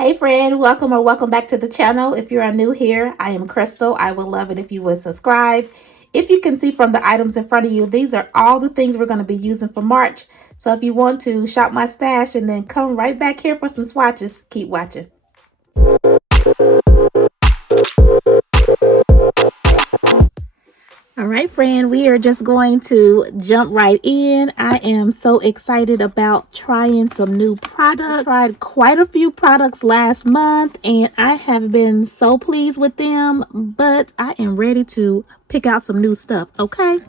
Hey friend, welcome or welcome back to the channel. If you are new here, I am Crystal. I would love it if you would subscribe. If you can see from the items in front of you, these are all the things we're going to be using for March. So if you want to shop my stash and then come right back here for some swatches, keep watching. All right, friend, we are just going to jump right in. I am so excited about trying some new products. I tried quite a few products last month and I have been so pleased with them, but I am ready to pick out some new stuff, okay?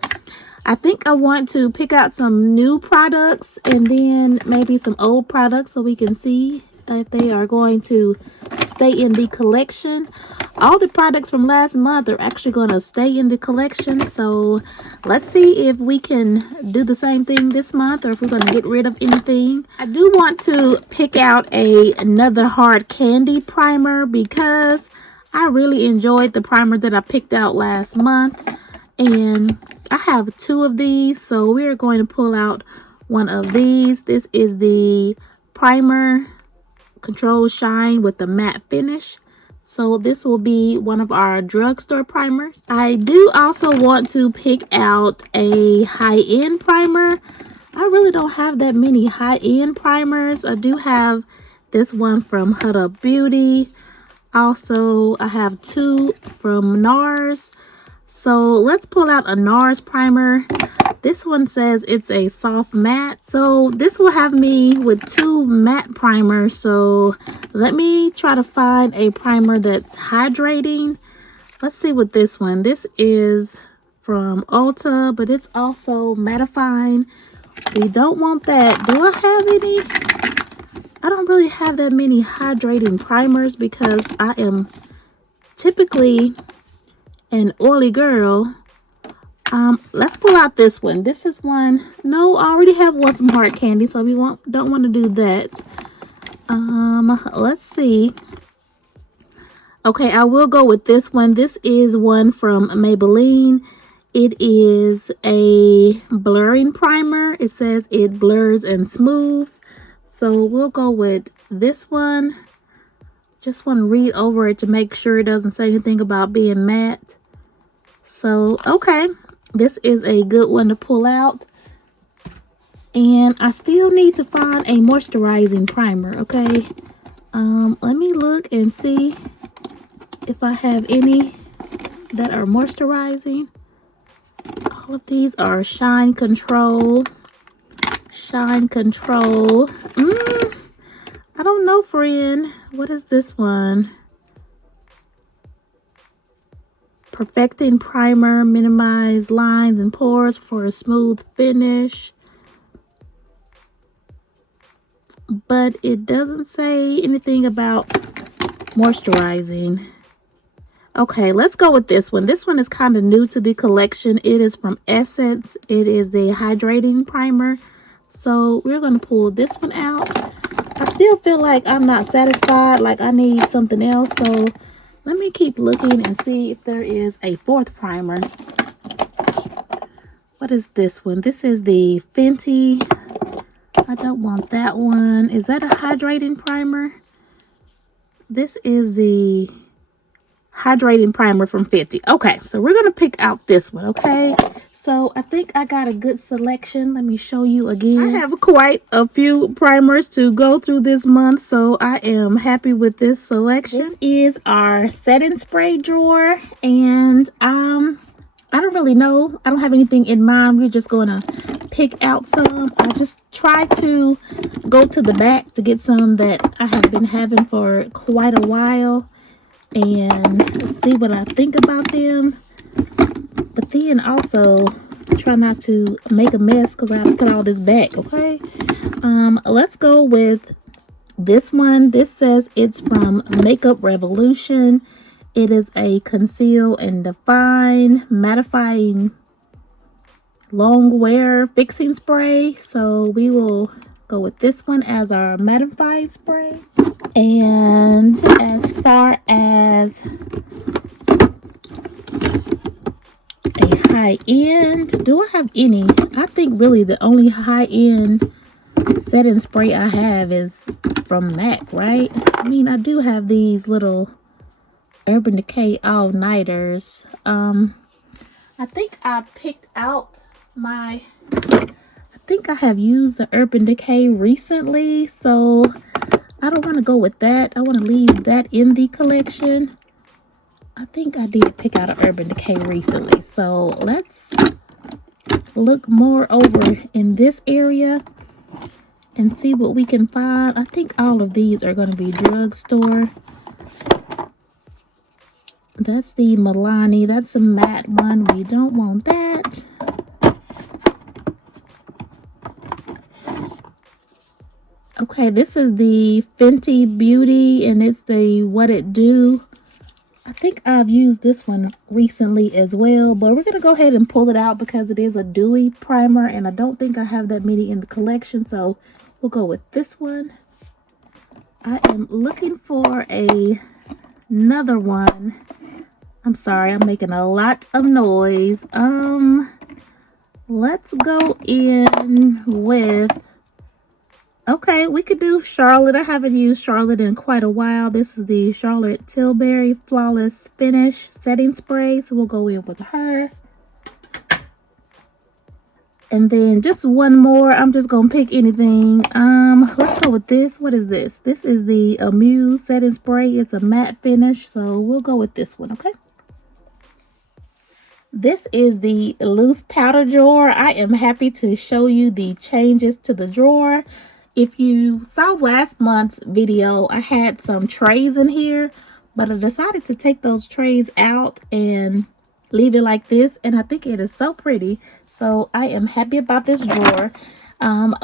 I think I want to pick out some new products and then maybe some old products so we can see if they are going to stay in the collection. All the products from last month are actually going to stay in the collection. So let's see if we can do the same thing this month or if we're going to get rid of anything. I do want to pick out another hard candy primer because I really enjoyed the primer that I picked out last month. And I have two of these, so we're going to pull out one of these. This is the primer Control Shine with the matte finish. So this will be one of our drugstore primers. I do also want to pick out a high-end primer. I really don't have that many high-end primers. I do have this one from Huda Beauty. Also, I have two from NARS. So let's pull out a NARS primer. This one says it's a soft matte. So this will have me with two matte primers. So let me try to find a primer that's hydrating. Let's see what this one. This is from Ulta, but it's also mattifying. We don't want that. Do I have any? I don't really have that many hydrating primers because I am typically an oily girl. Let's pull out this one. This is one. No, I already have one from Hard Candy, so we don't want to do that. Let's see. Okay, I will go with this one. This is one from Maybelline. It is a blurring primer. It says it blurs and smooths. So we'll go with this one. Just want to read over it to make sure it doesn't say anything about being matte. So, okay. This is a good one to pull out. And I still need to find a moisturizing primer, okay? Let me look and see if I have any that are moisturizing. All of these are Shine Control. Shine Control. I don't know, friend. What is this one? Perfecting Primer, minimize lines and pores for a smooth finish. But it doesn't say anything about moisturizing. Okay, let's go with this one. This one is kind of new to the collection. It is from Essence. It is a hydrating primer. So we're going to pull this one out. I still feel like I'm not satisfied, like I need something else. So let me keep looking and see if there is a fourth primer. What is this one? This is the Fenty. I don't want that one. Is that a hydrating primer? This is the hydrating primer from Fenty. Okay, so we're going to pick out this one, okay? So I think I got a good selection. Let me show you again. I have quite a few primers to go through this month, so I am happy with this selection. This is our setting spray drawer, and I don't really know. I don't have anything in mind. We're just going to pick out some. I just try to go to the back to get some that I have been having for quite a while and see what I think about them. But then also try not to make a mess because I have to put all this back, okay? Let's go with this one. This says it's from Makeup Revolution. It is a conceal and define mattifying long wear fixing spray. So we will go with this one as our mattifying spray. And as far as a high-end, do I have any? I think really the only high-end setting spray I have is from MAC, right? I mean, I do have these little Urban Decay all-nighters. I think I picked out my... I think I have used the Urban Decay recently, so I don't want to go with that. I want to leave that in the collection. I think I did pick out an Urban Decay recently, so let's look more over in this area and see what we can find. I think all of these are going to be drugstore. That's the Milani. That's a matte one. We don't want that. Okay, this is the Fenty Beauty, and it's the What It Do. I think I've used this one recently as well, but we're going to go ahead and pull it out because it is a dewy primer, and I don't think I have that many in the collection, so we'll go with this one. I am looking for another one. I'm sorry, I'm making a lot of noise. Let's go in with... Okay, we could do Charlotte. I haven't used Charlotte in quite a while. This is the Charlotte Tilbury Flawless Finish Setting Spray. So we'll go in with her. And then just one more. I'm just going to pick anything. Let's go with this. What is this? This is the Amuse Setting Spray. It's a matte finish. So we'll go with this one, okay? This is the loose powder drawer. I am happy to show you the changes to the drawer. If you saw last month's video, I had some trays in here, but I decided to take those trays out and leave it like this, and I think it is so pretty. So I am happy about this drawer.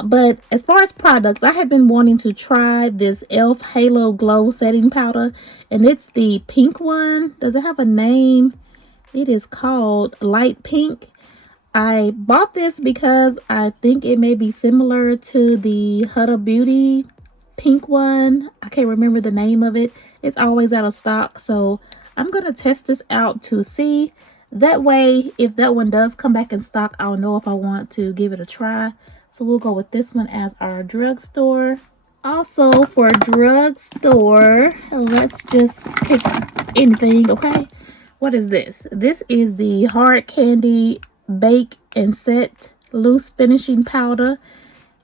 But as far as products, I have been wanting to try this e.l.f. Halo Glow Setting Powder, and it's the pink one. Does it have a name? It is called Light Pink. I bought this because I think it may be similar to the Huda Beauty pink one. I can't remember the name of it. It's always out of stock. So I'm going to test this out to see. That way, if that one does come back in stock, I'll know if I want to give it a try. So we'll go with this one as our drugstore. Also for drugstore, let's just pick anything, okay? What is this? This is the Hard Candy Bake and Set Loose Finishing Powder.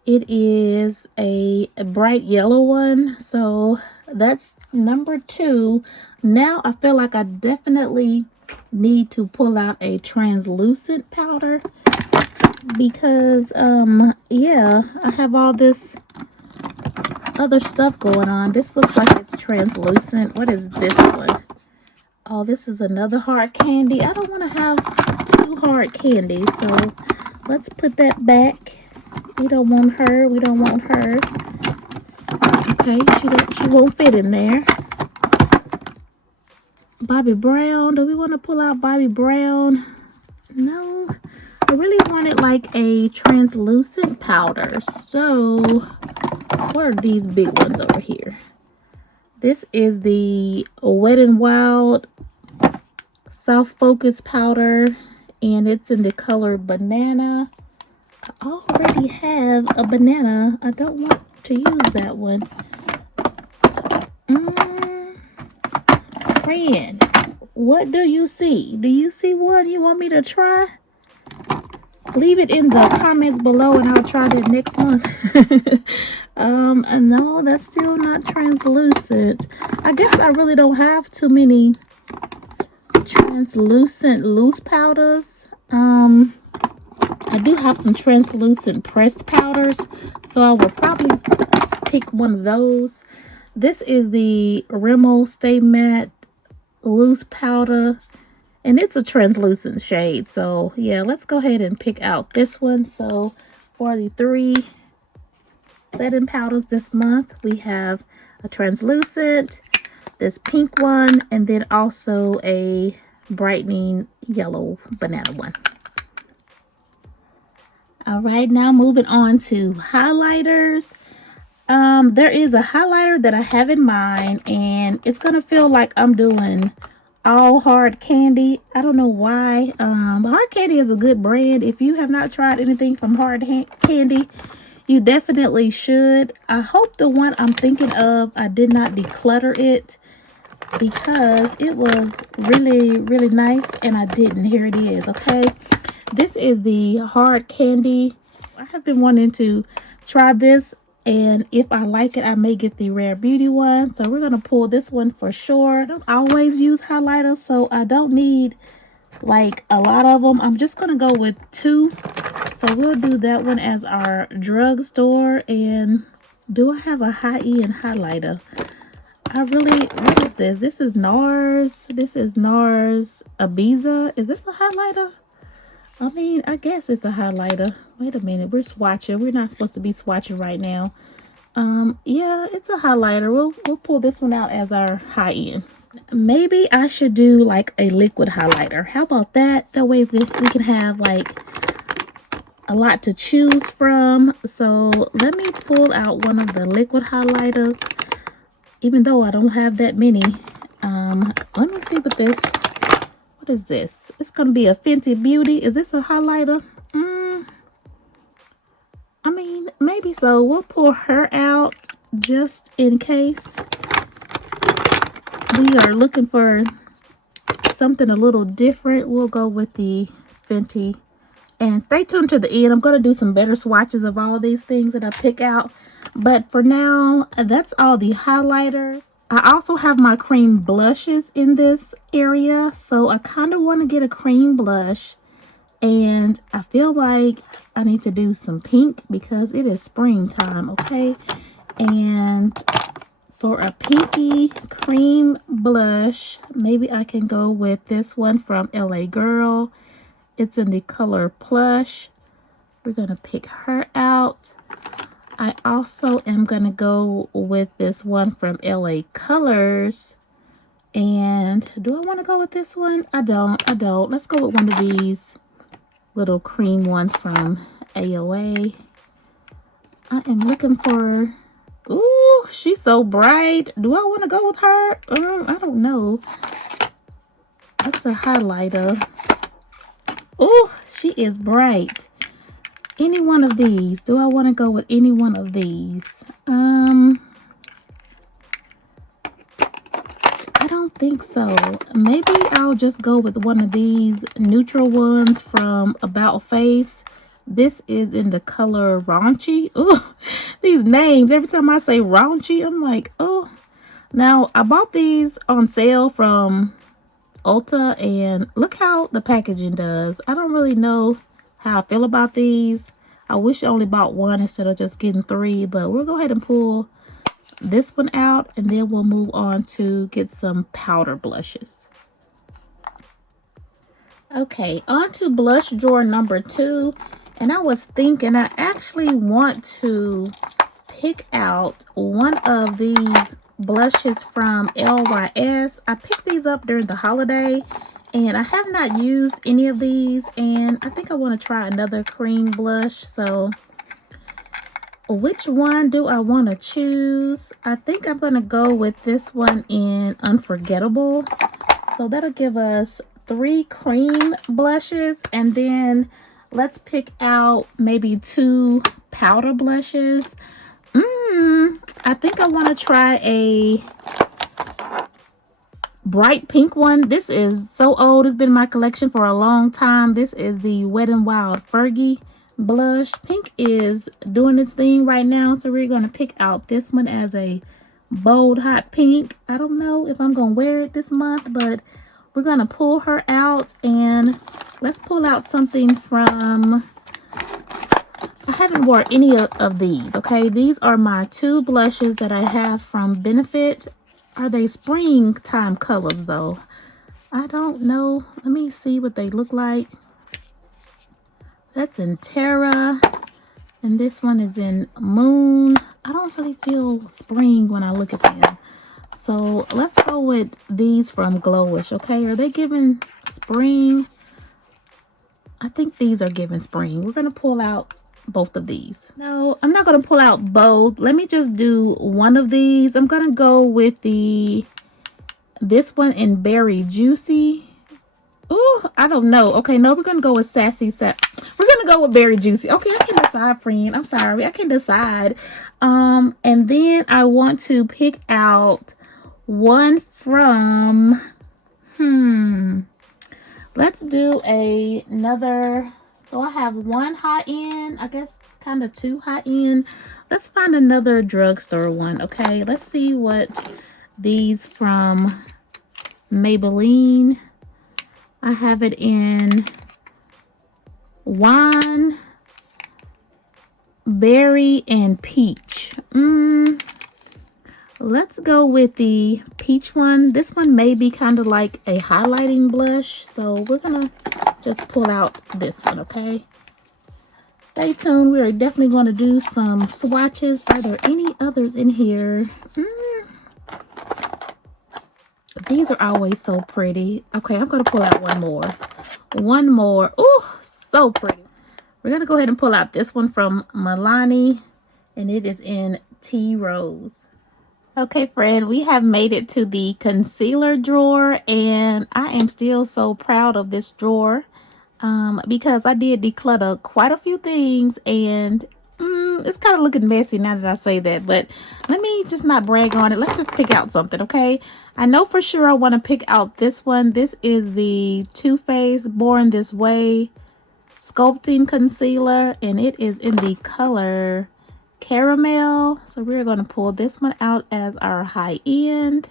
It is a bright yellow one, so that's number 2. Now I feel like I definitely need to pull out a translucent powder because yeah, I have all this other stuff going on. This looks like it's translucent. What is this one? Oh, this is another hard candy. I don't want to have 2 hard candies, so let's put that back. We don't want her. We don't want her. Okay, she won't fit in there. Bobbi Brown. Do we want to pull out Bobbi Brown? No. I really wanted like a translucent powder. So, what are these big ones over here? This is the Wet n Wild Soft Focus Powder, and it's in the color Banana. I already have a banana. I don't want to use that one. Friend, what do you see? Do you see one you want me to try? Leave it in the comments below and I'll try that next month. No, that's still not translucent. I guess I really don't have too many translucent loose powders. I do have some translucent pressed powders, so I will probably pick one of those. This is the Rimmel Stay Matte Loose Powder, and it's a translucent shade. So yeah, let's go ahead and pick out this one. So for the 3 setting powders this month, we have a translucent, this pink one, and then also a brightening yellow banana one. All right, now moving on to highlighters. There is a highlighter that I have in mind, and it's gonna feel like I'm doing all hard candy. I don't know why. Hard Candy is a good brand. If you have not tried anything from Hard Candy, You definitely should. I hope the one I'm thinking of, I did not declutter it, because it was really, really nice and I didn't. Here it is. Okay, this is the hard candy. I have been wanting to try this, and if I like it, I may get the Rare Beauty one. So we're gonna pull this one for sure. I don't always use highlighters, so I don't need like a lot of them. I'm just gonna go with 2. So we'll do that one as our drugstore. And do I have a high-end highlighter? What is this? This is NARS. This is NARS Ibiza. Is this a highlighter? I mean, I guess it's a highlighter. Wait a minute, we're swatching. We're not supposed to be swatching right now. Yeah, it's a highlighter. We'll pull this one out as our high end. Maybe I should do like a liquid highlighter. How about that? That way we can have like a lot to choose from. So let me pull out one of the liquid highlighters, even though I don't have that many. Let me see what is this? It's gonna be a Fenty Beauty. Is this a highlighter? I mean, maybe so. We'll pull her out just in case. We are looking for something a little different. We'll go with the Fenty. And stay tuned to the end. I'm going to do some better swatches of all these things that I pick out. But for now, that's all the highlighters. I also have my cream blushes in this area. So I kind of want to get a cream blush. And I feel like I need to do some pink because it is springtime, okay? And for a pinky cream blush, maybe I can go with this one from LA Girl. It's in the color Plush. We're going to pick her out. I also am going to go with this one from LA Colors. And do I want to go with this one? I don't. Let's go with one of these little cream ones from AOA. I am looking for... Ooh, she's so bright. Do I want to go with her? I don't know. That's a highlighter. Ooh, she is bright. Any one of these. Do I want to go with any one of these? I don't think so. Maybe I'll just go with one of these neutral ones from About Face. This is in the color Raunchy. Oh, these names. Every time I say Raunchy, I'm like, oh. Now, I bought these on sale from Ulta, and look how the packaging does. I don't really know how I feel about these. I wish I only bought one instead of just getting 3, but we'll go ahead and pull this one out, and then we'll move on to get some powder blushes. Okay, on to blush drawer number 2. And I was thinking I actually want to pick out one of these blushes from LYS. I picked these up during the holiday, and I have not used any of these, and I think I want to try another cream blush. So which one do I want to choose? I think I'm going to go with this one in Unforgettable. So that'll give us 3 cream blushes, and then let's pick out maybe 2 powder blushes. I think I want to try a bright pink one. This is so old. It's been in my collection for a long time. This is the Wet n Wild Fergie blush. Pink is doing its thing right now, so we're going to pick out this one as a bold hot pink. I don't know if I'm going to wear it this month, but we're going to pull her out, and let's pull out something from... I haven't worn any of these, okay? These are my 2 blushes that I have from Benefit. Are they springtime colors, though? I don't know. Let me see what they look like. That's in Terra, and this one is in Moon. I don't really feel spring when I look at them. So let's go with these from Glowish, okay? Are they giving spring? I think these are giving spring. We're going to pull out both of these. No, I'm not going to pull out both. Let me just do one of these. I'm going to go with this one in Berry Juicy. Oh, I don't know. Okay, no, we're gonna go with Sassy Sap. We're gonna go with Very Juicy. Okay, I can decide, friend. I'm sorry, I can decide. And then I want to pick out one from. Let's do another. So I have one high end. I guess kind of two high end. Let's find another drugstore one. Okay, let's see what these from Maybelline. I have it in wine, berry, and peach. Let's go with the peach one. This one may be kind of like a highlighting blush, so we're gonna just pull out this one. Okay, stay tuned. We are definitely going to do some swatches. Are there any others in here? These are always so pretty. Okay, I'm gonna pull out one more. Oh, so pretty. We're gonna go ahead and pull out this one from Milani, and it is in Tea Rose. Okay, friend, we have made it to the concealer drawer, and I am still so proud of this drawer because I did declutter quite a few things, and it's kind of looking messy now that I say that, but let me just not brag on it. Let's just pick out something, okay? I know for sure I want to pick out this one. This is the Too Faced Born This Way Sculpting Concealer, and it is in the color Caramel. So we're going to pull this one out as our high end.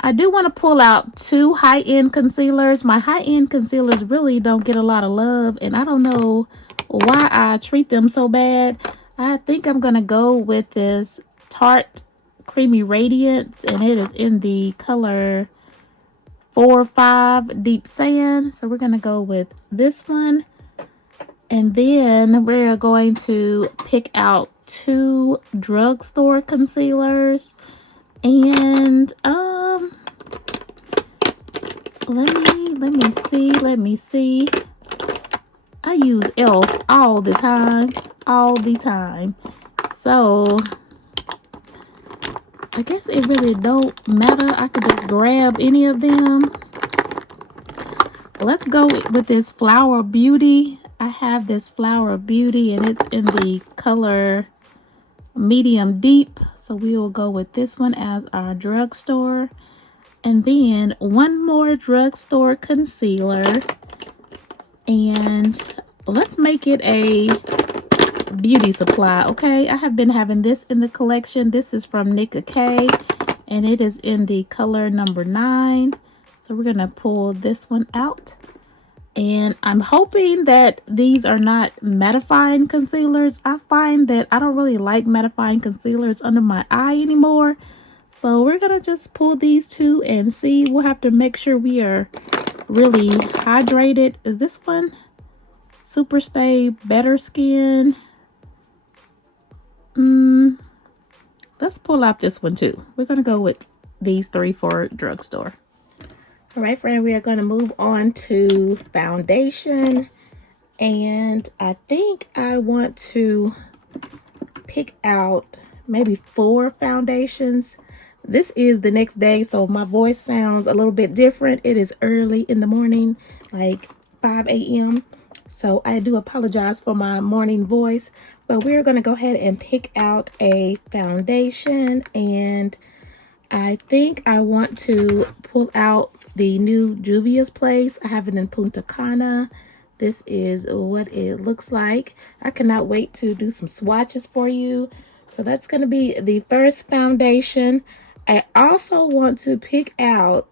I do want to pull out two high-end concealers. My high-end concealers really don't get a lot of love, and I don't know why I treat them so bad. I think I'm going to go with this Tarte Creamy Radiance, and it is in the color 4-5 Deep Sand. So we're going to go with this one. And then we're going to pick out two drugstore concealers. And let me see. I use e.l.f. all the time. So I guess it really don't matter. I could just grab any of them. Let's go with this Flower Beauty. I have this Flower Beauty, and it's in the color Medium Deep. So we will go with this one as our drugstore. And then one more drugstore concealer. And let's make it a beauty supply, okay? I have been having this in the collection. This is from Nicka K, and it is in the color number 9. So we're going to pull this one out. And I'm hoping that these are not mattifying concealers. I find that I don't really like mattifying concealers under my eye anymore. So we're going to just pull these two and see. We'll have to make sure we are really hydrated. Is this one Super Stay Better Skin? Let's pull out this one too. We're going to go with these 3 for drugstore. All right, friend, we are going to move on to foundation. And I think I want to pick out maybe 4 foundations. This is the next day, so my voice sounds a little bit different. It is early in the morning, like 5 a.m. So I do apologize for my morning voice. But we're going to go ahead and pick out a foundation. And I think I want to pull out the new Juvia's Place. I have it in Punta Cana. This is what it looks like. I cannot wait to do some swatches for you. So that's going to be the first foundation. I also want to pick out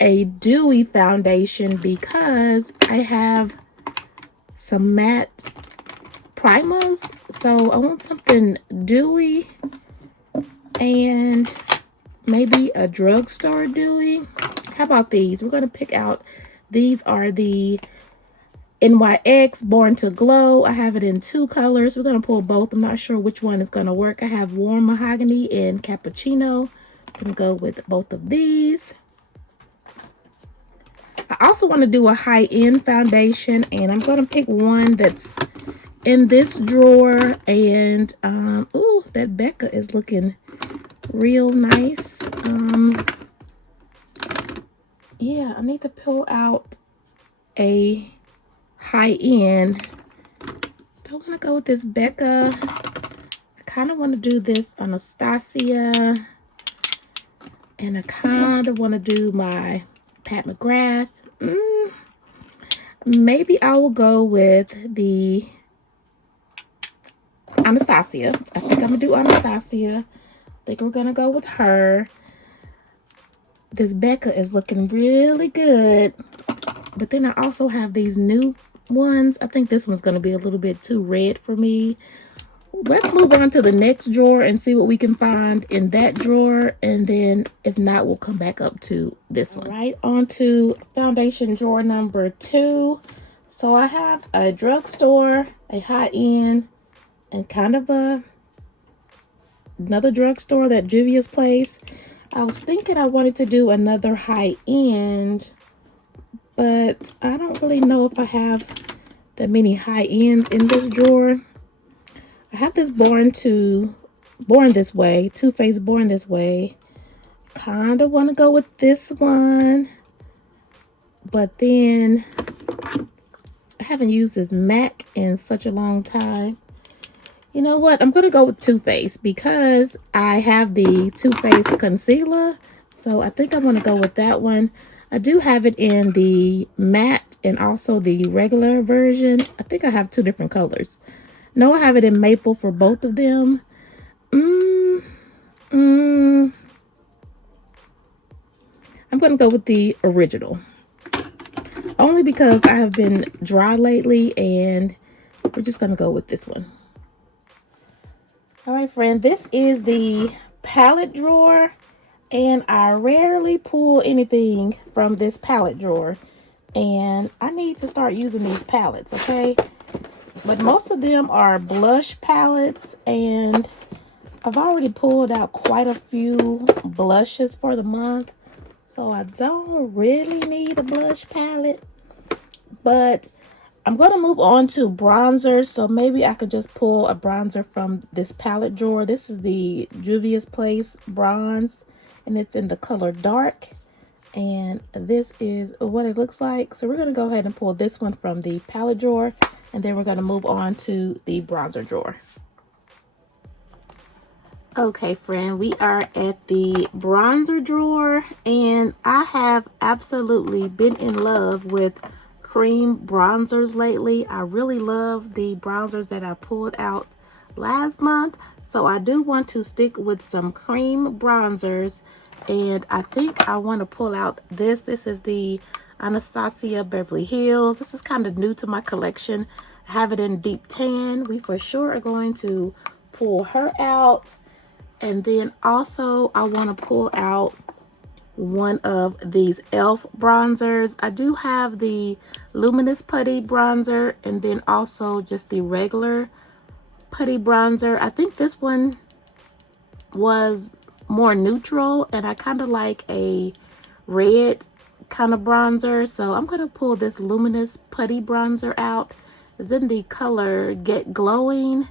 a dewy foundation because I have some matte primers. So I want something dewy and maybe a drugstore dewy. How about these? We're going to pick out, these are the NYX Born to Glow. I have it in 2 colors. We're going to pull both. I'm not sure which one is going to work. I have Warm Mahogany and Cappuccino. I'm going to go with both of these. I also want to do a high-end foundation, and I'm going to pick one that's in this drawer. And ooh, that Becca is looking real nice. Yeah, I need to pull out a high-end. Don't want to go with this Becca. I kind of want to do this Anastasia. And I kind of want to do my Pat McGrath. Maybe I will go with the Anastasia. I think I'm going to do Anastasia. I think we're going to go with her. This Becca is looking really good. But then I also have these new ones. I think this one's going to be a little bit too red for me. Let's move on to the next drawer and see what we can find in that drawer. And then if not, we'll come back up to this one. Right on to foundation drawer number 2. So I have a drugstore, a high-end, and kind of another drugstore, that Juvia's Place. I was thinking I wanted to do another high-end, but I don't really know if I have that many high-ends in this drawer. I have this Born This Way, Too Faced Born This Way. Kind of want to go with this one, but then I haven't used this MAC in such a long time. You know what? I'm going to go with Too Faced because I have the Too Faced concealer. So I think I'm going to go with that one. I do have it in the matte and also the regular version. I think I have 2 different colors. No, I have it in maple for both of them. I'm going to go with the original. Only because I have been dry lately, and we're just going to go with this one. All right, friend, this is the palette drawer, and I rarely pull anything from this palette drawer, and I need to start using these palettes, okay? But most of them are blush palettes, and I've already pulled out quite a few blushes for the month, so I don't really need a blush palette. But I'm going to move on to bronzers, so maybe I could just pull a bronzer from this palette drawer. This is the Juvia's Place bronze, and it's in the color dark. And this is what it looks like. So we're going to go ahead and pull this one from the palette drawer, and then we're going to move on to the bronzer drawer. Okay, friend, we are at the bronzer drawer, and I have absolutely been in love with cream bronzers lately. I really love the bronzers that I pulled out last month, so I do want to stick with some cream bronzers, and I think I want to pull out this. This is the Anastasia Beverly Hills. This is kind of new to my collection. I have it in deep tan. We for sure are going to pull her out. And then also I want to pull out one of these e.l.f. bronzers. I do have the Luminous Putty bronzer, and then also just the regular putty bronzer. I think this one was more neutral, and I kind of like a red kind of bronzer. So I'm going to pull this Luminous Putty bronzer out. It's in the color Get Glowing.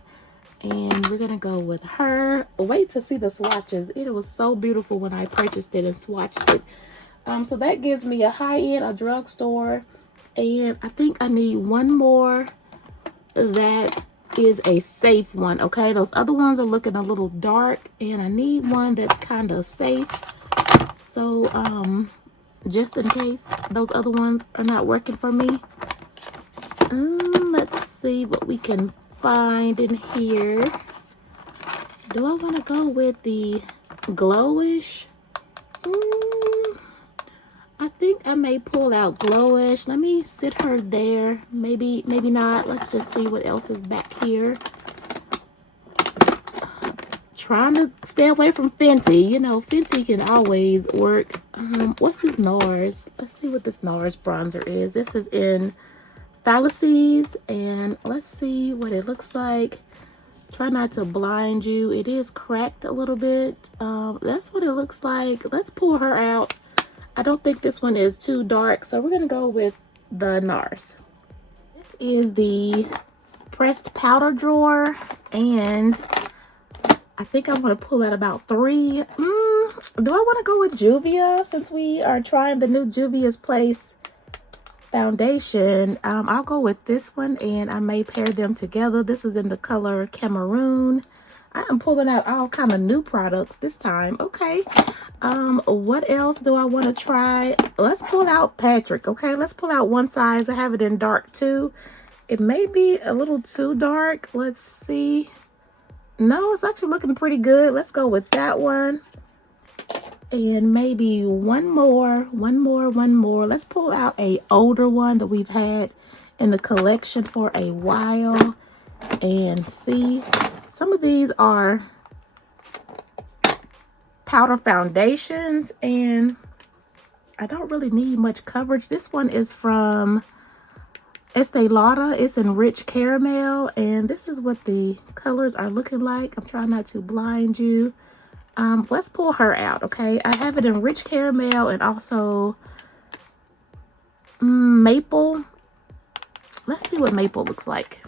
And we're going to go with her. Wait to see the swatches. It was so beautiful when I purchased it and swatched it. So that gives me a high-end, a drugstore. And I think I need one more that is a safe one, okay? Those other ones are looking a little dark, and I need one that's kind of safe. So, just in case those other ones are not working for me. Let's see what we can find in here. Do I want to go with the Glowish? I think I may pull out Glowish. Let me sit her there. Maybe not. Let's just see what else is back here. Trying to stay away from Fenty. You know, Fenty can always work. What's this NARS? Let's see what this NARS bronzer is. This is in Fallacies, and let's see what it looks like. Try not to blind you. It is cracked a little bit. That's what it looks like. Let's pull her out. I don't think this one is too dark, so we're gonna go with the NARS. This is the pressed powder drawer, and I think I'm gonna pull out about 3. Do I want to go with Juvia since we are trying the new Juvia's Place foundation, I'll go with this one, and I may pair them together. This is in the color Cameroon. I am pulling out all kind of new products this time. Okay. What else do I want to try? Let's pull out Patrick. Okay, let's pull out one size. I have it in dark too. It may be a little too dark. Let's see. No, it's actually looking pretty good. Let's go with that one. And maybe one more. Let's pull out a older one that we've had in the collection for a while and see. Some of these are powder foundations, and I don't really need much coverage. This one is from Estee Lauder. It's in rich caramel, and this is what the colors are looking like. I'm trying not to blind you. Let's pull her out. Okay, I have it in rich caramel and also maple. Let's see what maple looks like.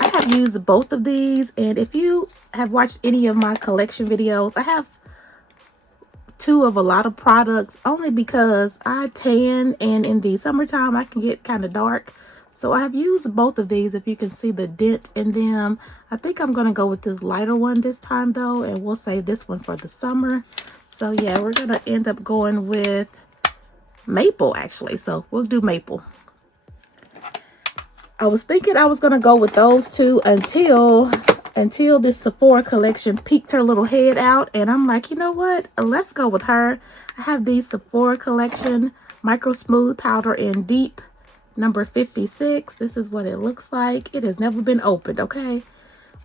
I have used both of these, and if you have watched any of my collection videos, I have two of a lot of products only because I tan, and in the summertime I can get kind of dark. So I have used both of these. If you can see the dent in them, I think I'm going to go with this lighter one this time though, and we'll save this one for the summer. So yeah, we're going to end up going with maple actually. So we'll do maple. I was thinking I was going to go with those two until this Sephora collection peeked her little head out, and I'm like, you know what? Let's go with her. I have the Sephora collection Micro Smooth Powder in Deep number 56. This is what it looks like. It has never been opened, okay?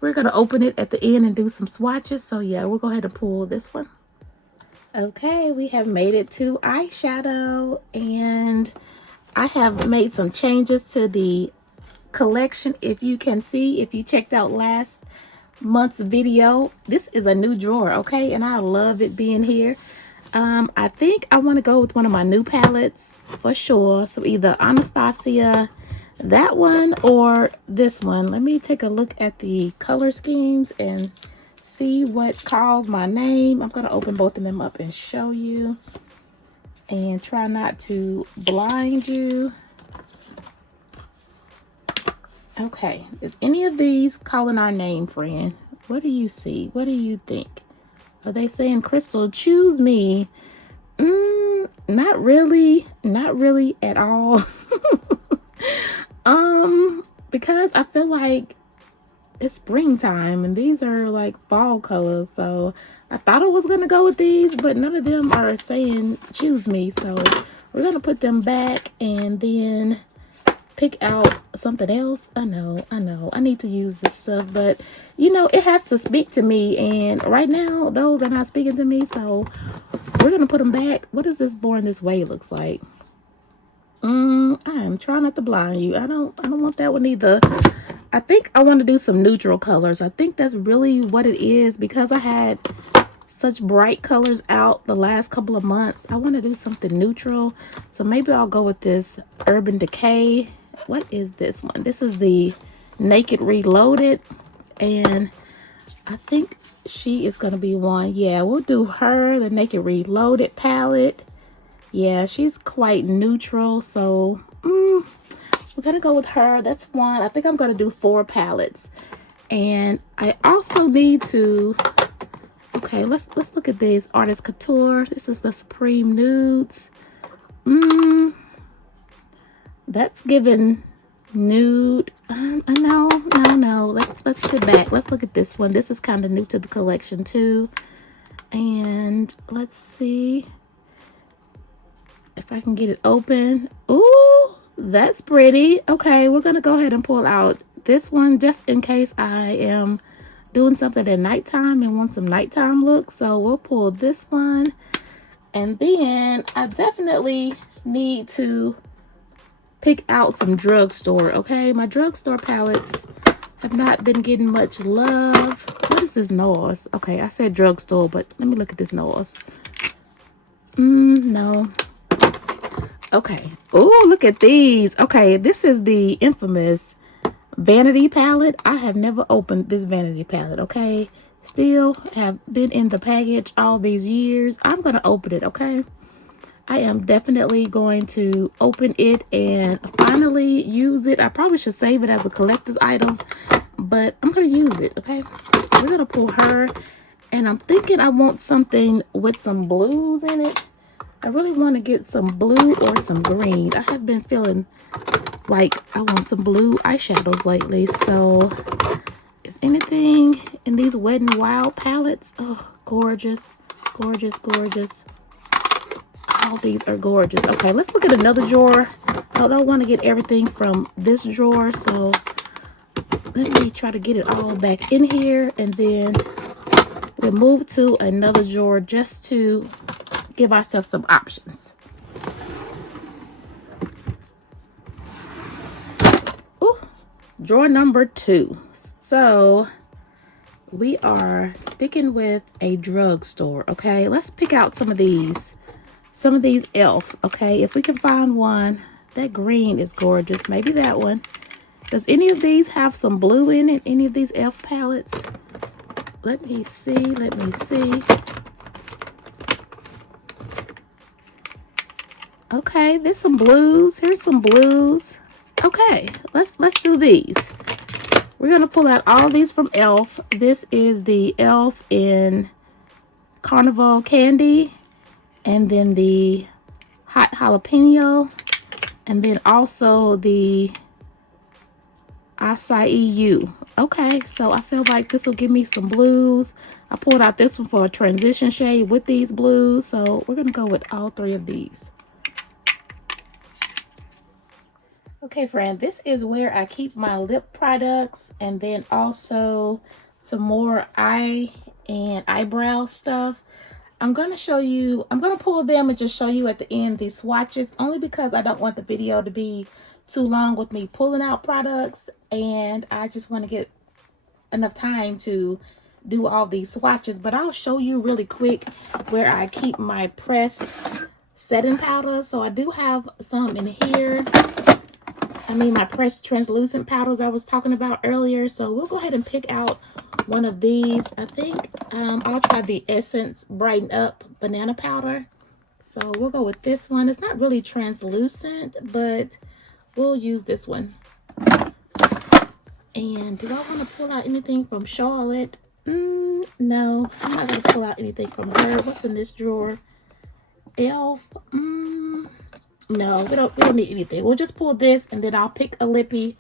We're going to open it at the end and do some swatches. So yeah, we'll go ahead and pull this one. Okay, we have made it to eyeshadow, and I have made some changes to the collection. If you can see, if you checked out last month's video, this is a new drawer, okay? And I love it being here. I think I want to go with one of my new palettes for sure. So either Anastasia, that one, or this one. Let me take a look at the color schemes and see what calls my name. I'm going to open both of them up and show you, and try not to blind you. Okay, is any of these calling our name, friend? What do you see? What do you think? Are they saying, Crystal, choose me? Not really at all. Because I feel like it's springtime and these are like fall colors, so I thought I was gonna go with these, but none of them are saying choose me, so we're gonna put them back and then pick out something else. I know I need to use this stuff, but you know, it has to speak to me, and right now those are not speaking to me, so we're gonna put them back. What does this Born This Way looks like? I am trying not to blind you. I don't want that one either. I think I want to do some neutral colors. I think that's really what it is, because I had such bright colors out the last couple of months. I want to do something neutral, so maybe I'll go with this Urban Decay. What is this one? This is the Naked Reloaded, and I think she is going to be one. Yeah, we'll do her, the Naked Reloaded palette. Yeah, she's quite neutral, so we're going to go with her. That's one. I think I'm going to do 4 palettes. And I also need to, okay, let's look at this. Artist Couture. This is the Supreme Nudes. That's given nude. No. Let's put it back. Let's look at this one. This is kind of new to the collection too. And let's see if I can get it open. Ooh, that's pretty. Okay, we're gonna go ahead and pull out this one just in case I am doing something at nighttime and want some nighttime look. So we'll pull this one, and then I definitely need to pick out some drugstore. Okay, my drugstore palettes have not been getting much love. What is this NARS? Okay, I said drugstore, but let me look at this NARS. No. Okay. Oh, look at these. Okay, this is the infamous Vanity palette. I have never opened this Vanity palette, okay? Still have been in the package all these years. I'm going to open it, okay? I am definitely going to open it and finally use it. I probably should save it as a collector's item, but I'm going to use it, okay? We're going to pull her, and I'm thinking I want something with some blues in it. I really want to get some blue or some green. I have been feeling like I want some blue eyeshadows lately, so is anything in these Wet n Wild palettes? Oh, gorgeous, gorgeous, gorgeous. All these are gorgeous. Okay, let's look at another drawer. I don't want to get everything from this drawer, so let me try to get it all back in here, and then we'll move to another drawer just to give ourselves some options. Ooh, drawer number 2. So we are sticking with a drugstore. Okay, let's pick out some of these elf. Okay, if we can find one. That green is gorgeous. Maybe that one. Does any of these have some blue in it? Any of these elf palettes? Let me see. Let me see. Okay, there's some blues. Here's some blues. Okay, let's do these. We're gonna pull out all these from elf. This is the elf in Carnival Candy, and then the hot jalapeno, and then also the acai U. Okay, so I feel like this will give me some blues. I pulled out this one for a transition shade with these blues, so we're gonna go with all 3 of these. Okay, friend, this is where I keep my lip products, and then also some more eye and eyebrow stuff. I'm going to show you, I'm going to pull them and just show you at the end these swatches, only because I don't want the video to be too long with me pulling out products, and I just want to get enough time to do all these swatches. But I'll show you really quick where I keep my pressed setting powder. So I do have some in here. I mean, my pressed translucent powders I was talking about earlier. So we'll go ahead and pick out one of these. I think I'll try the Essence Brighten Up banana powder. So we'll go with this one. It's not really translucent, but we'll use this one. And do I want to pull out anything from Charlotte? No, I'm not going to pull out anything from her. What's in this drawer? Elf. No, we don't need anything. We'll just pull this, and then I'll pick a lippy,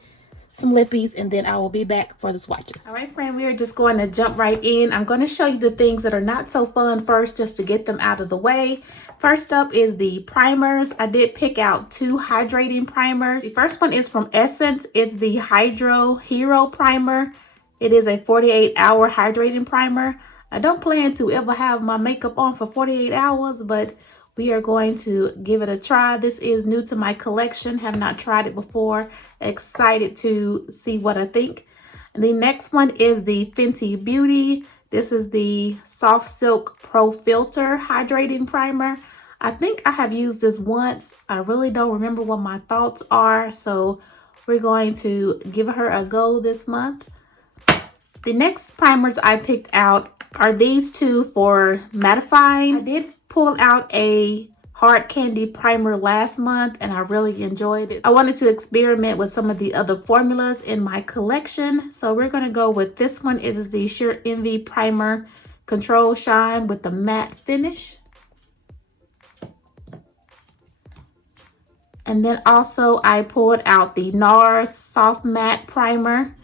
some lippies, and then I will be back for the swatches. All right, friend, we are just going to jump right in. I'm going to show you the things that are not so fun first, just to get them out of the way. First up is the primers. I did pick out 2 hydrating primers. The first one is from Essence. It's the Hydro Hero Primer. It is a 48-hour hydrating primer. I don't plan to ever have my makeup on for 48 hours, but we are going to give it a try. This is new to my collection. Have not tried it before. Excited to see what I think. And the next one is the Fenty Beauty. This is the Soft Silk Pro Filter Hydrating Primer. I think I have used this once. I really don't remember what my thoughts are, so we're going to give her a go this month. The next primers I picked out are these 2 for mattifying. I did pull out a hard candy primer last month, and I really enjoyed it. I wanted to experiment with some of the other formulas in my collection, so we're going to go with this one. It is the Sheer Envy Primer Control Shine with the matte finish. And then also I pulled out the NARS Soft Matte Primer.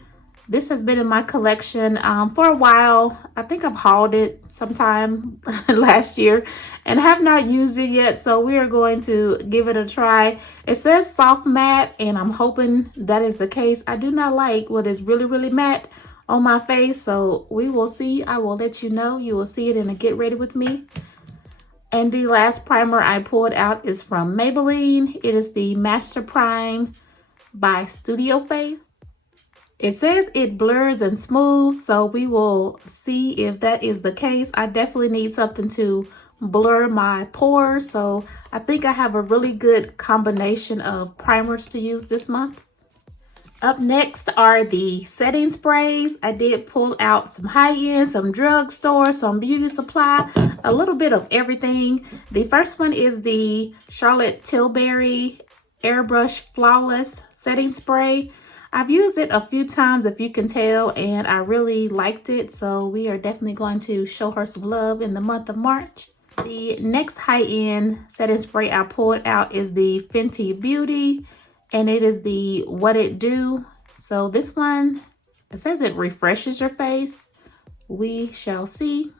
This has been in my collection for a while. I think I've hauled it sometime last year and have not used it yet, so we are going to give it a try. It says soft matte, and I'm hoping that is the case. I do not like what is really, really matte on my face, so we will see. I will let you know. You will see it in a Get Ready With Me. And the last primer I pulled out is from Maybelline. It is the Master Prime by Studio Face. It says it blurs and smooths, so we will see if that is the case. I definitely need something to blur my pores, so I think I have a really good combination of primers to use this month. Up next are the setting sprays. I did pull out some high-end, some drugstore, some beauty supply, a little bit of everything. The first one is the Charlotte Tilbury Airbrush Flawless Setting Spray. I've used it a few times, if you can tell, and I really liked it. So we are definitely going to show her some love in the month of March. The next high-end setting spray I pulled out is the Fenty Beauty, and it is the What It Do. So this one, it says it refreshes your face. We shall see.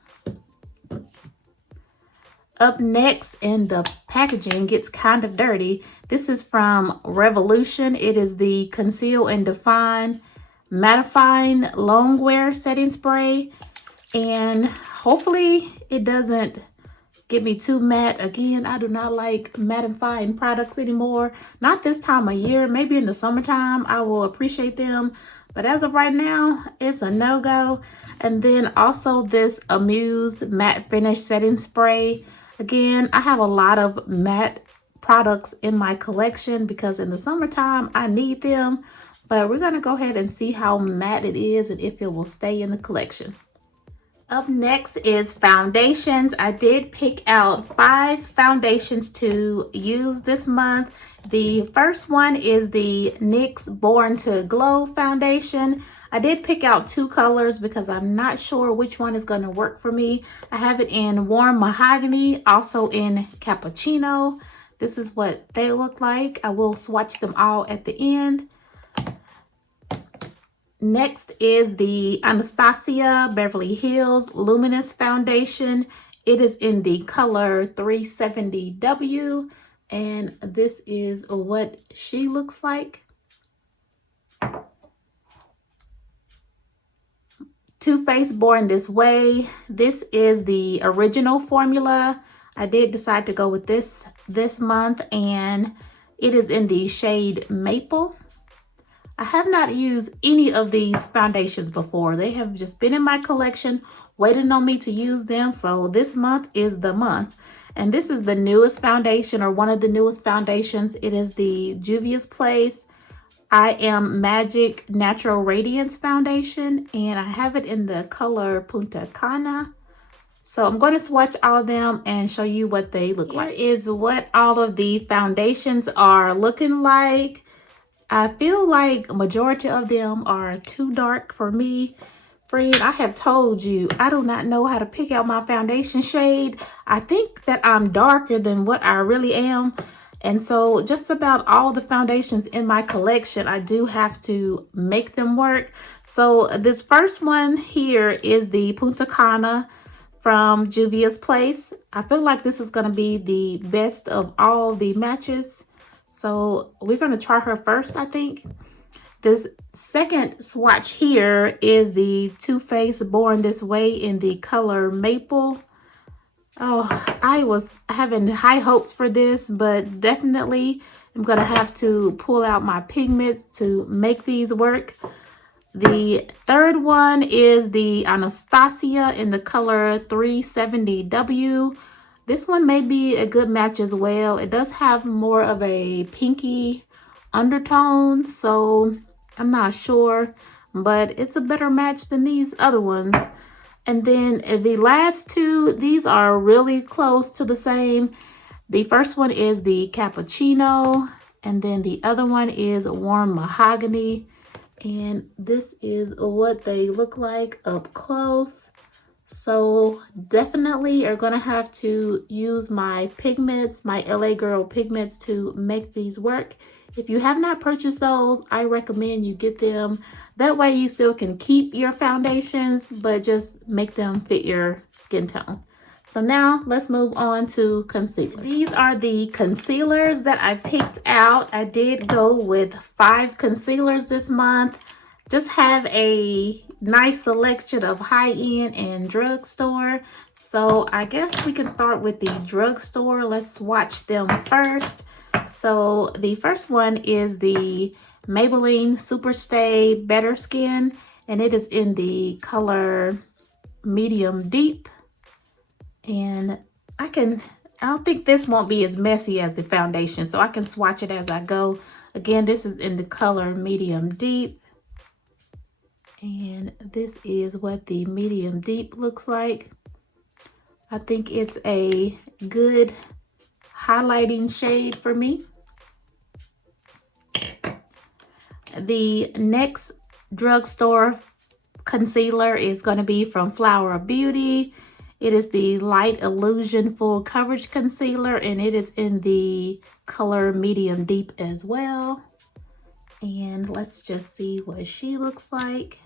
Up next, and the packaging gets kind of dirty. This is from Revolution. It is the Conceal and Define Mattifying Longwear Setting Spray. And hopefully it doesn't get me too matte. Again, I do not like mattifying products anymore. Not this time of year. Maybe in the summertime I will appreciate them. But as of right now, it's a no-go. And then also this Amuse Matte Finish Setting Spray. Again, I have a lot of matte products in my collection because in the summertime I need them. But we're going to go ahead and see how matte it is and if it will stay in the collection. Up next is foundations. I did pick out 5 foundations to use this month. The first one is the NYX Born to Glow foundation. I did pick out 2 colors because I'm not sure which one is going to work for me. I have it in Warm Mahogany, also in Cappuccino. This is what they look like. I will swatch them all at the end. Next is the Anastasia Beverly Hills Luminous Foundation. It is in the color 370W, and this is what she looks like. Too Faced Born This Way. This is the original formula. I did decide to go with this month, and it is in the shade Maple. I have not used any of these foundations before. They have just been in my collection, waiting on me to use them. So this month is the month. And this is the newest foundation, or one of the newest foundations. It is the Juvia's Place I Am Magic Natural Radiance Foundation. And I have it in the color Punta Cana. So I'm going to swatch all of them and show you what they look like. Here is what all of the foundations are looking like. I feel like a majority of them are too dark for me. Friend, I have told you, I do not know how to pick out my foundation shade. I think that I'm darker than what I really am. And so just about all the foundations in my collection, I do have to make them work. So this first one here is the Punta Cana from Juvia's Place. I feel like this is going to be the best of all the matches. So we're going to try her first, I think. This second swatch here is the Too Faced Born This Way in the color Maple. Oh, I was having high hopes for this, but definitely I'm going to have to pull out my pigments to make these work. The third one is the Anastasia in the color 370W. This one may be a good match as well. It does have more of a pinky undertone, so I'm not sure, but it's a better match than these other ones. And then the last 2, these are really close to the same. The first one is the Cappuccino, and then the other one is Warm Mahogany. And this is what they look like up close. So definitely are going to have to use my pigments, my LA Girl pigments, to make these work. If you have not purchased those, I recommend you get them. That way you still can keep your foundations, but just make them fit your skin tone. So now let's move on to concealer. These are the concealers that I picked out. I did go with 5 concealers this month. Just have a nice selection of high-end and drugstore. So I guess we can start with the drugstore. Let's swatch them first. So the first one is the Maybelline Superstay Better Skin, and it is in the color Medium Deep. And I don't think this won't be as messy as the foundation, so I can swatch it as I go. Again, this is in the color medium deep. And this is what the medium deep looks like. I think it's a good highlighting shade for me. The next drugstore concealer is going to be from Flower Beauty. It is the Light Illusion Full Coverage Concealer, and it is in the color medium deep as well. And let's just see what she looks like.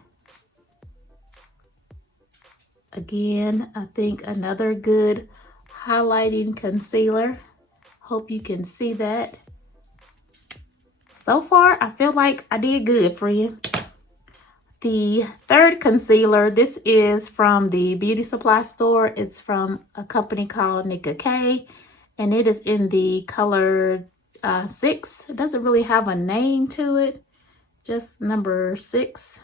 Again, I think another good highlighting concealer. Hope you can see that. So far, I feel like I did good, friend. The third concealer, this is from the beauty supply store. It's from a company called Nicka K, and it is in the color 6. It doesn't really have a name to it, just number 6.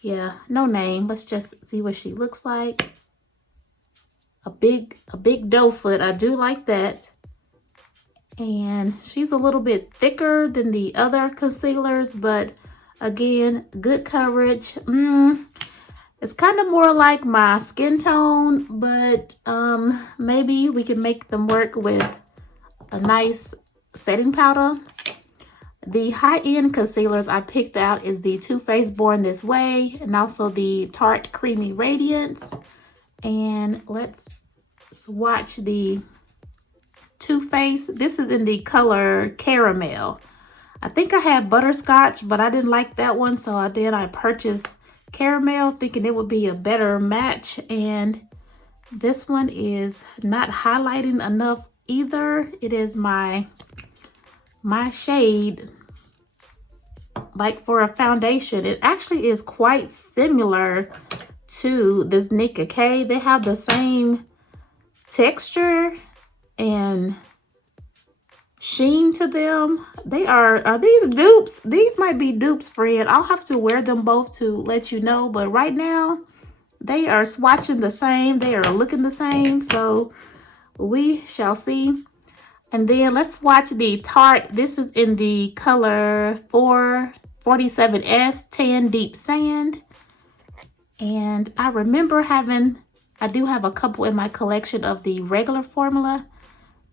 Yeah, no name. Let's just see what she looks like. A big doe foot. I do like that. And she's a little bit thicker than the other concealers, but again, good coverage. It's kind of more like my skin tone, but maybe we can make them work with a nice setting powder. The high-end concealers I picked out is the Too Faced Born This Way, and also the Tarte Creamy Radiance. And let's swatch the Too Faced. This is in the color Caramel. I think I had Butterscotch, but I didn't like that one, so I purchased Caramel, thinking it would be a better match. And this one is not highlighting enough either. It is my shade. Like for a foundation, it actually is quite similar to this Nicka K. They have the same texture and sheen to them. They are these dupes? These might be dupes, friend. I'll have to wear them both to let you know, but right now they are swatching the same. They are looking the same, so we shall see. And then let's swatch the Tarte. This is in the color 447S Tan Deep Sand. And I remember I do have a couple in my collection of the regular formula,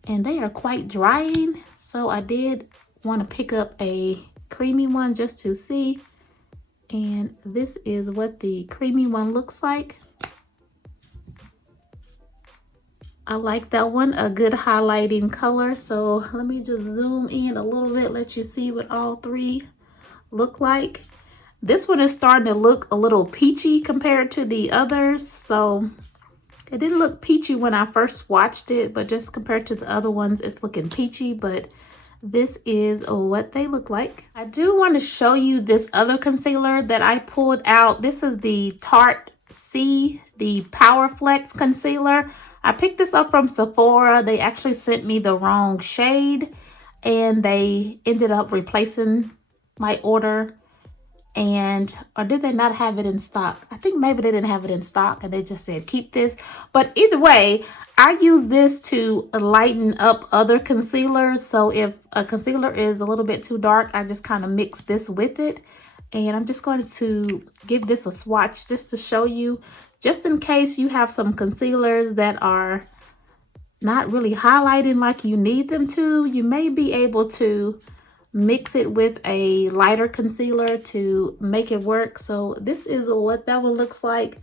and they are quite drying. So I did want to pick up a creamy one just to see. And this is what the creamy one looks like. I like that one, a good highlighting color. So let me just zoom in a little bit, let you see what all three look like. This one is starting to look a little peachy compared to the others. So it didn't look peachy when I first swatched it, but just compared to the other ones, it's looking peachy. But this is what they look like. I do want to show you this other concealer that I pulled out. This is the Tarte C, the Power Flex concealer. I picked this up from Sephora. They actually sent me the wrong shade, and they ended up replacing my order. Or did they not have it in stock? I think maybe they didn't have it in stock and they just said keep this. But either way, I use this to lighten up other concealers. So if a concealer is a little bit too dark, I just kind of mix this with it. And I'm just going to give this a swatch just to show you, just in case you have some concealers that are not really highlighting like you need them to. You may be able to mix it with a lighter concealer to make it work. So this is what that one looks like.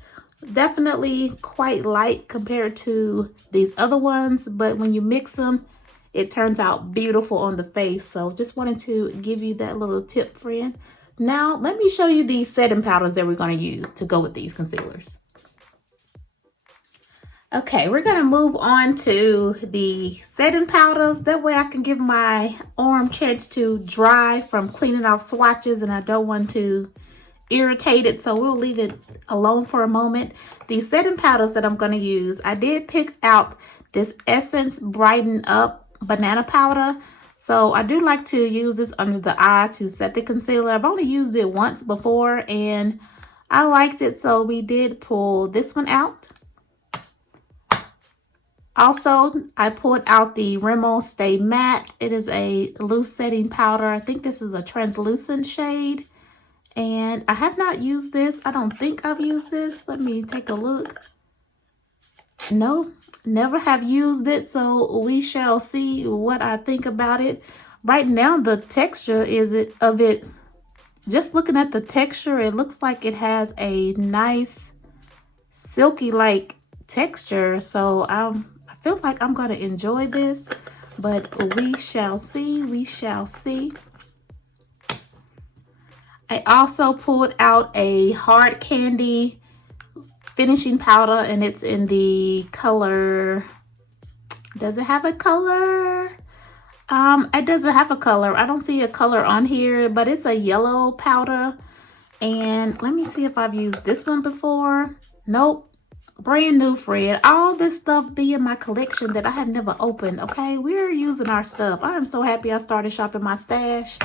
Definitely quite light compared to these other ones, but when you mix them, it turns out beautiful on the face. So just wanted to give you that little tip, friend. Now let me show you these setting powders that we're going to use to go with these concealers. Okay, we're going to move on to the setting powders. That way I can give my arm chance to dry from cleaning off swatches, and I don't want to irritate it, so we'll leave it alone for a moment. The setting powders that I'm going to use, I did pick out this Essence Brighten Up Banana Powder. So I do like to use this under the eye to set the concealer. I've only used it once before, and I liked it, so we did pull this one out. Also, I pulled out the Rimmel Stay Matte. It is a loose setting powder. I think this is a translucent shade. And I have not used this. I don't think I've used this. Let me take a look. No, never have used it. So we shall see what I think about it. Right now, the texture of it, just looking at the texture, it looks like it has a nice silky like texture. So I feel like I'm going to enjoy this, but we shall see. We shall see. I also pulled out a hard candy finishing powder, and it's in the color, does it have a color? It doesn't have a color. I don't see a color on here, but it's a yellow powder. And let me see if I've used this one before. Nope. Brand new, Fred. All this stuff be in my collection that I have never opened. Okay, we're using our stuff. I am so happy I started shopping my stash.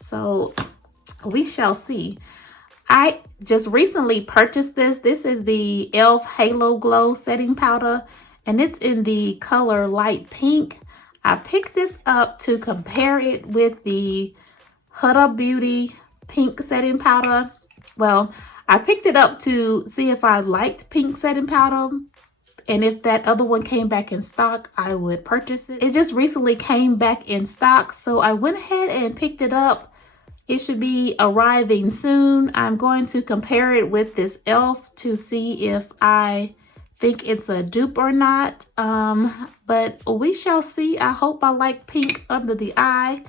So we shall see. I just recently purchased this. This is the e.l.f. Halo Glow setting powder, and it's in the color light pink. I picked this up to compare it with the Huda Beauty pink setting powder. Well, I picked it up to see if I liked pink setting powder, and if that other one came back in stock, I would purchase it. It just recently came back in stock, so I went ahead and picked it up. It should be arriving soon. I'm going to compare it with this e.l.f. to see if I think it's a dupe or not. But we shall see. I hope I like pink under the eye.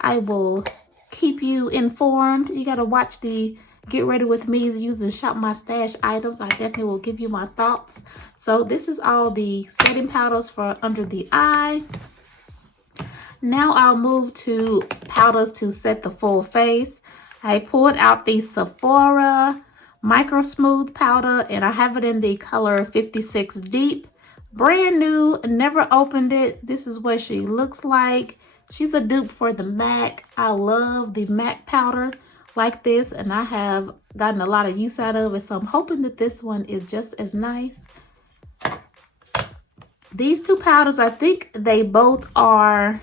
I will keep you informed. You got to watch the Get Ready With Me using Shop My Stash items. I definitely will give you my thoughts. So this is all the setting powders for under the eye. Now I'll move to powders to set the full face. I pulled out the Sephora Micro Smooth powder, and I have it in the color 56 Deep. Brand new, never opened it. This is what she looks like. She's a dupe for the MAC. I love the MAC powder like this, and I have gotten a lot of use out of it, so I'm hoping that this one is just as nice. These two powders, I think they both are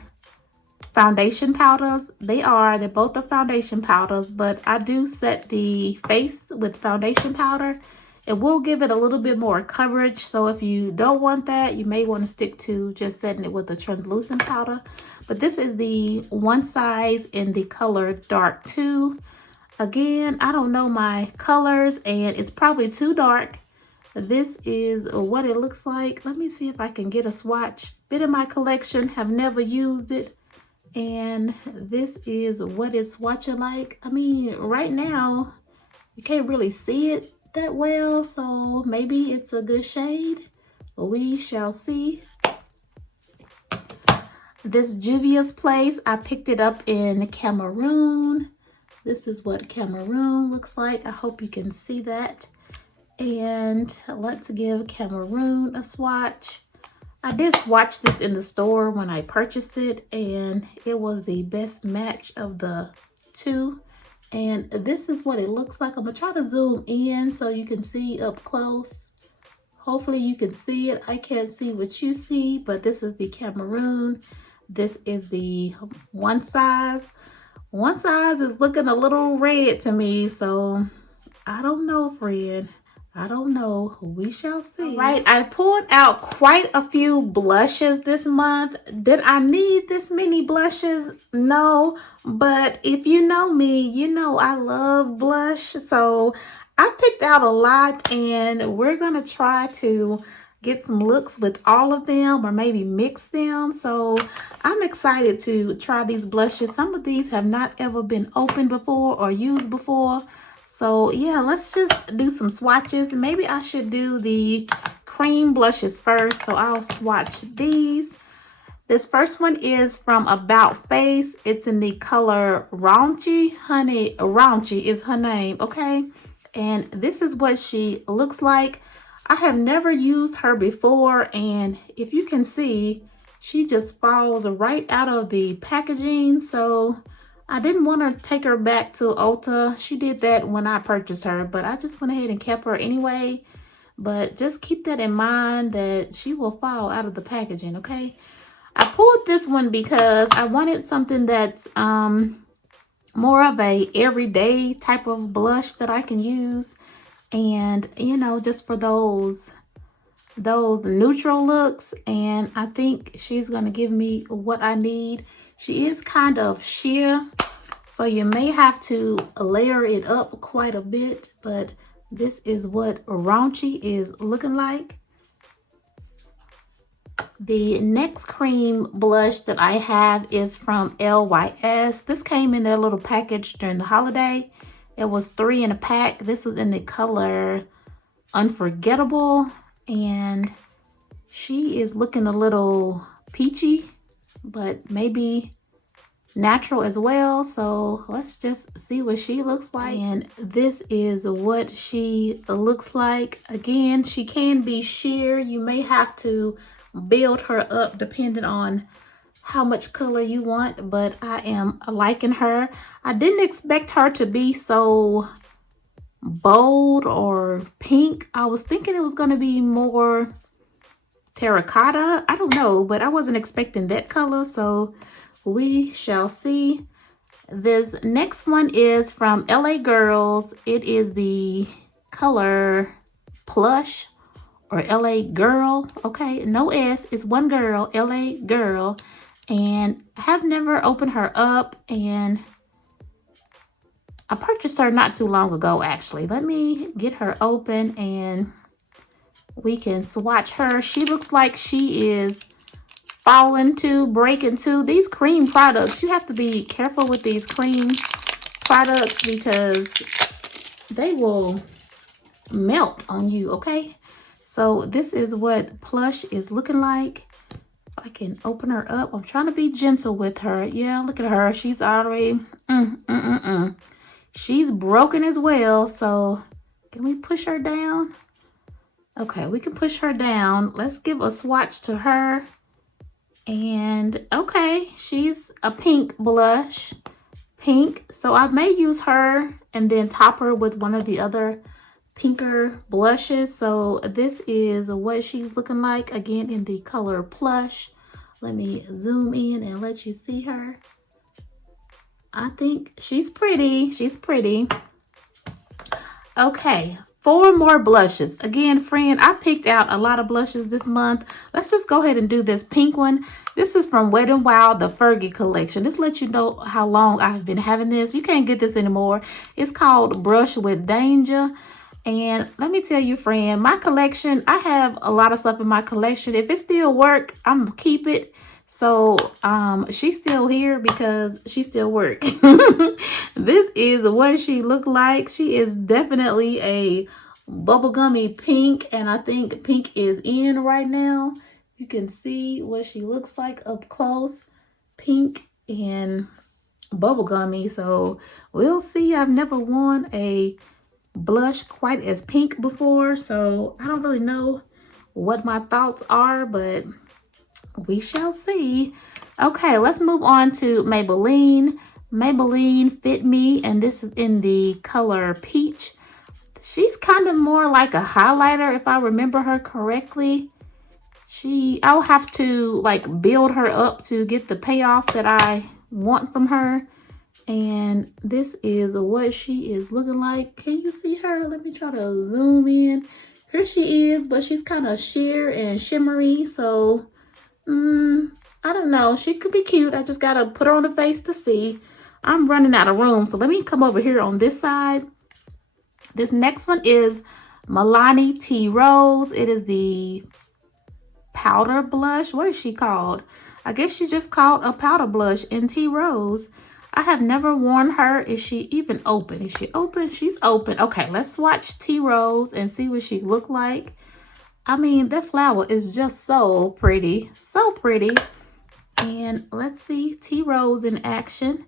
foundation powders. They're both the foundation powders, but I do set the face with foundation powder. It will give it a little bit more coverage, so if you don't want that, you may want to stick to just setting it with a translucent powder. But this is the one size in the color dark 2. Again, I don't know my colors, and it's probably too dark. This is what it looks like. Let me see if I can get a swatch. Been in my collection, have never used it. And this is what it's swatching like. I mean, right now, you can't really see it that well, so maybe it's a good shade. We shall see. This Juvia's Place, I picked it up in Cameroon. This is what Cameroon looks like. I hope you can see that. And let's give Cameroon a swatch. I did swatch this in the store when I purchased it, and it was the best match of the two. And this is what it looks like. I'm gonna try to zoom in so you can see up close. Hopefully you can see it. I can't see what you see, but this is the Cameroon. This is the one size. One size is looking a little red to me, so I don't know, Fred. I don't know. We shall see. All right, I pulled out quite a few blushes this month. Did I need this many blushes? No, but if you know me, you know I love blush. So I picked out a lot, and we're going to try to get some looks with all of them, or maybe mix them. So I'm excited to try these blushes. Some of these have not ever been opened before or used before. So yeah, let's just do some swatches. Maybe I should do the cream blushes first. So I'll swatch these. This first one is from About Face. It's in the color Raunchy. Honey, Raunchy is her name, okay? And this is what she looks like. I have never used her before, and if you can see, she just falls right out of the packaging. So I didn't want to take her back to Ulta. She did that when I purchased her, but I just went ahead and kept her anyway. but just keep that in mind that she will fall out of the packaging, okay? I pulled this one because I wanted something that's more of a everyday type of blush that I can use, and you know, just for those neutral looks. And I think she's gonna give me what I need. She is kind of sheer, so you may have to layer it up quite a bit, but this is what raunchy is looking like. The next cream blush that I have is from LYS. This came in their little package during the holiday. It was 3 in a pack. This was in the color Unforgettable, and she is looking a little peachy, but maybe natural as well. So let's just see what she looks like. And this is what she looks like. Again, she can be sheer. You may have to build her up depending on how much color you want, but I am liking her. I didn't expect her to be so bold or pink. I was thinking it was going to be more terracotta. I don't know, but I wasn't expecting that color, so we shall see. This next one is from LA Girls. It is the color Plush, or LA Girl. Okay, no S, it's one girl, LA Girl. And I have never opened her up, and I purchased her not too long ago, actually. Let me get her open and we can swatch her. She looks like she is falling to, breaking to. These cream products, you have to be careful with these cream products because they will melt on you, okay? So this is what Plush is looking like. I can open her up. I'm trying to be gentle with her. Yeah, look at her. She's already, she's broken as well. So can we push her down? Okay, we can push her down. Let's give a swatch to her. And okay, she's a pink blush. Pink. So I may use her and then top her with one of the other pinker blushes. So this is what she's looking like, again in the color Plush. Let me zoom in and let you see her. I think she's pretty. She's pretty. Okay, 4 more blushes. Again, friend, I picked out a lot of blushes this month. Let's just go ahead and do this pink one. This is from Wet n Wild, the Fergie collection. This lets you know how long I've been having this. You can't get this anymore. It's called Brush with Danger. And let me tell you, friend, my collection, I have a lot of stuff in my collection. If it still work, I'm gonna keep it. So she's still here because she still work. This is what she looked like. She is definitely a bubblegummy pink, and I think pink is in right now. You can see what she looks like up close. Pink and bubblegummy. So we'll see. I've never worn a blush quite as pink before, so I don't really know what my thoughts are, but we shall see. Okay, let's move on to Maybelline. Maybelline Fit Me, and this is in the color Peach. She's kind of more like a highlighter if I remember her correctly. I'll have to like build her up to get the payoff that I want from her. And this is what she is looking like. Can you see her? Let me try to zoom in. Here she is, but she's kind of sheer and shimmery. So, I don't know. She could be cute. I just got to put her on the face to see. I'm running out of room. So let me come over here on this side. This next one is Milani T Rose. It is the powder blush. What is she called? I guess she just called a powder blush in T Rose. I have never worn her. Is she even open? Is she open? She's open. Okay, let's swatch T Rose and see what she looked like. I mean, that flower is just so pretty. So pretty. And let's see T Rose in action.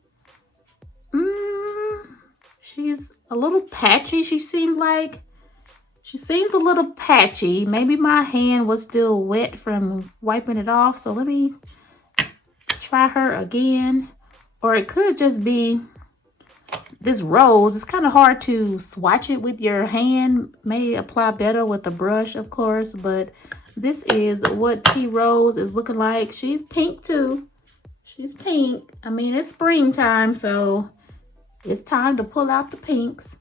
She's a little patchy. She seems a little patchy. Maybe my hand was still wet from wiping it off. So let me try her again. Or it could just be this rose. It's kind of hard to swatch it with your hand. May apply better with a brush, of course, but this is what Tea Rose is looking like. She's pink too. She's pink. I mean, it's springtime, so it's time to pull out the pinks.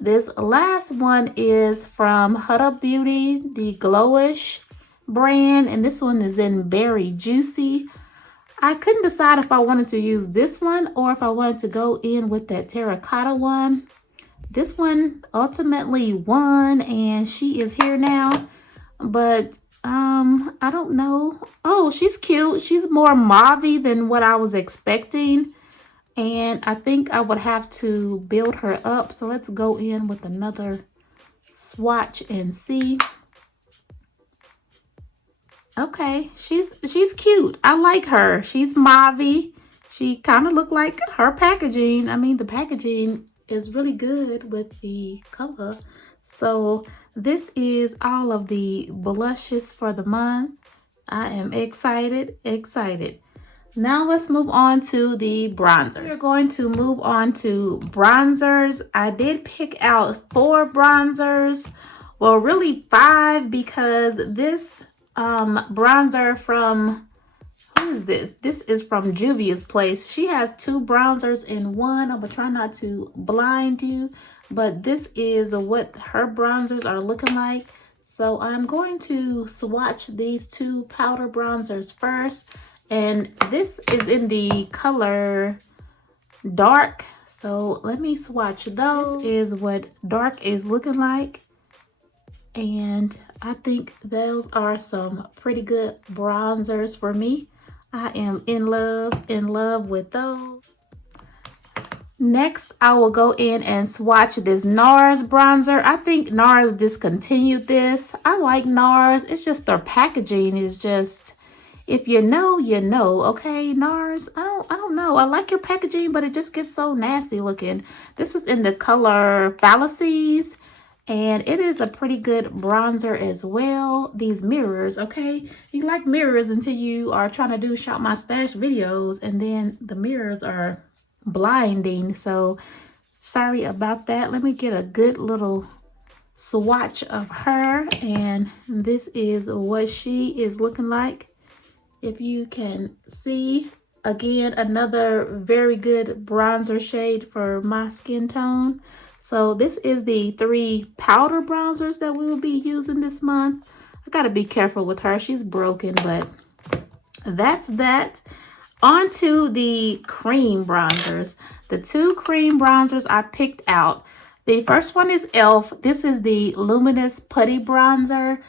This last one is from Huda Beauty, the Glowish brand, and this one is in Berry Juicy. I couldn't decide if I wanted to use this one or if I wanted to go in with that terracotta one. This one ultimately won, and she is here now, but I don't know. Oh, she's cute. She's more mauve-y than what I was expecting, and I think I would have to build her up. So let's go in with another swatch and see. Okay, she's cute. I like her. She's mauve-y. She kind of looked like her packaging. I mean, the packaging is really good with the color. So this is all of the blushes for the month. I am excited. Now let's move on to the bronzers. We're going to move on to bronzers. I did pick out 4 bronzers. Well, really 5, because this bronzer from, who is this? This is from Juvia's Place. She has 2 bronzers in one. I'm gonna try not to blind you, but this is what her bronzers are looking like. So I'm going to swatch these 2 powder bronzers first, and this is in the color dark. So let me swatch those. This is what dark is looking like. And I think those are some pretty good bronzers for me. I am in love with those. Next, I will go in and swatch this NARS bronzer. I think NARS discontinued this. I like NARS. It's just their packaging is just, if you know, you know. Okay, NARS, I don't know. I like your packaging, but it just gets so nasty looking. This is in the color Fallacies. And it is a pretty good bronzer as well. These mirrors, okay? You like mirrors until you are trying to do Shop My Stash videos, and then the mirrors are blinding. So sorry about that. Let me get a good little swatch of her. And this is what she is looking like. If you can see, again, another very good bronzer shade for my skin tone. So this is the 3 powder bronzers that we will be using this month. I gotta be careful with her. She's broken, but that's that. On to the cream bronzers. The 2 cream bronzers I picked out. The first one is e.l.f. This is the Luminous Putty Bronzer.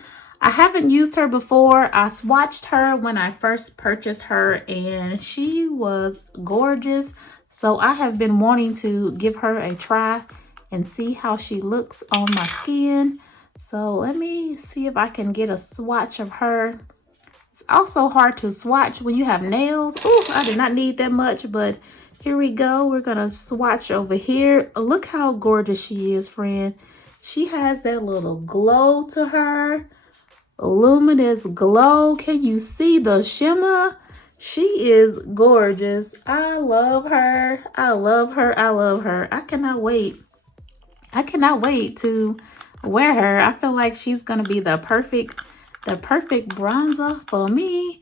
I haven't used her before. I swatched her when I first purchased her, and she was gorgeous. So I have been wanting to give her a try and see how she looks on my skin. So let me see if I can get a swatch of her. It's also hard to swatch when you have nails. Oh, I did not need that much, but here we go. We're gonna swatch over here. Look how gorgeous she is, friend. She has that little glow to her. Luminous glow. Can you see the shimmer? She is gorgeous. I love her. I love her. I cannot wait to wear her. I feel like she's gonna be the perfect bronzer for me.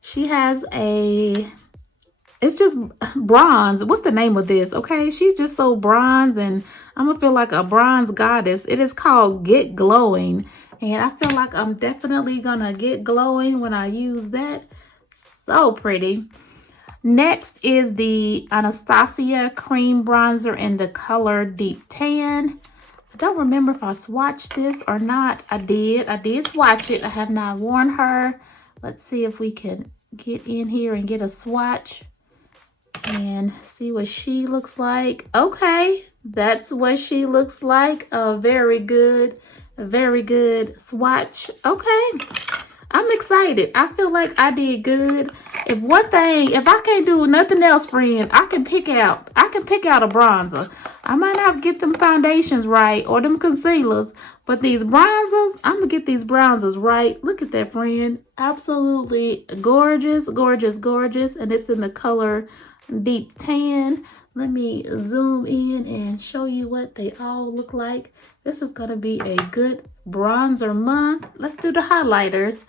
She has it's just bronze. What's the name of this? Okay, she's just so bronze, and I'm gonna feel like a bronze goddess. It is called Get Glowing, and I feel like I'm definitely gonna get glowing when I use that. So pretty. Next is the Anastasia cream bronzer in the color Deep Tan. I don't remember if I swatched this or not. I did swatch it. I have not worn her. Let's see if we can get in here and get a swatch and see what she looks like. Okay, that's what she looks like. A very good swatch. Okay, I'm excited. I feel like I did good. If I can't do nothing else, friend, I can pick out a bronzer. I might not get them foundations right or them concealers, but these bronzers, I'm gonna get these bronzers right. Look at that, friend. Absolutely gorgeous. And it's in the color Deep Tan. Let me zoom in and show you what they all look like. This is going to be a good bronzer month. Let's do the highlighters.